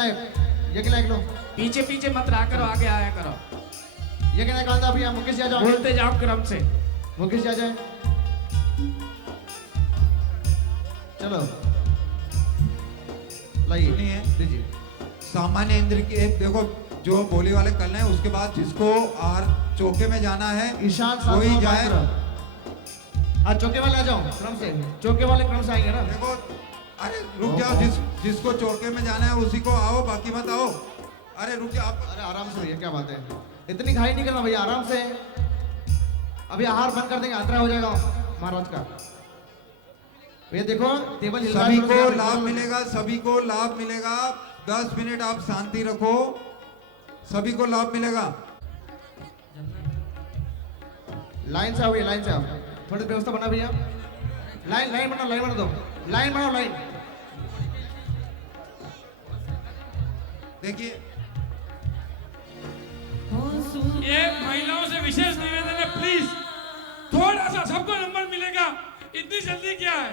नायक लो, पीछे पीछे मत रहा करो, आगे आया करो। यज्ञ नायक आंदा भैया, मुकेश जी आ जाओ। बोलते जाओ क्रम से। मुकेश जी आ जाए, चलो लाइए सुनिए, दीजिए। सामान्य इंद्र की देखो जो बोली वाले कल हैं, उसके बाद जिसको आर चौके में जाना है ईशान कोई जाए। आज चौके वाले आ जाओ क्रम से, चौके वाले क्रम से आएंगे ना। देखो अरे रुक जाओ, जिसको चौके में जाना है उसी को आओ, बाकी मत आओ। अरे रुक जाओ आप। अरे आराम से भैया, क्या बात है, इतनी घाई नहीं करना भैया, आराम से। अभी आहार बंद कर देंगे, यात्रा हो जाएगा महाराज का। भैया देखो टेबल हिल रहा है, सभी को लाभ मिलेगा, सभी को लाभ मिलेगा। 10 मिनट आप शांति रखो, सभी को लाभ मिलेगा। लाइन से आओ भैया, लाइन से आओ, थोड़ी व्यवस्था बना भैया। लाइन बनाओ, लाइन बना दो, लाइन बनाओ, लाइन। देखिए ये महिलाओं से विशेष निवेदन है, प्लीज थोड़ा सा, सबको नंबर मिलेगा, इतनी जल्दी क्या है।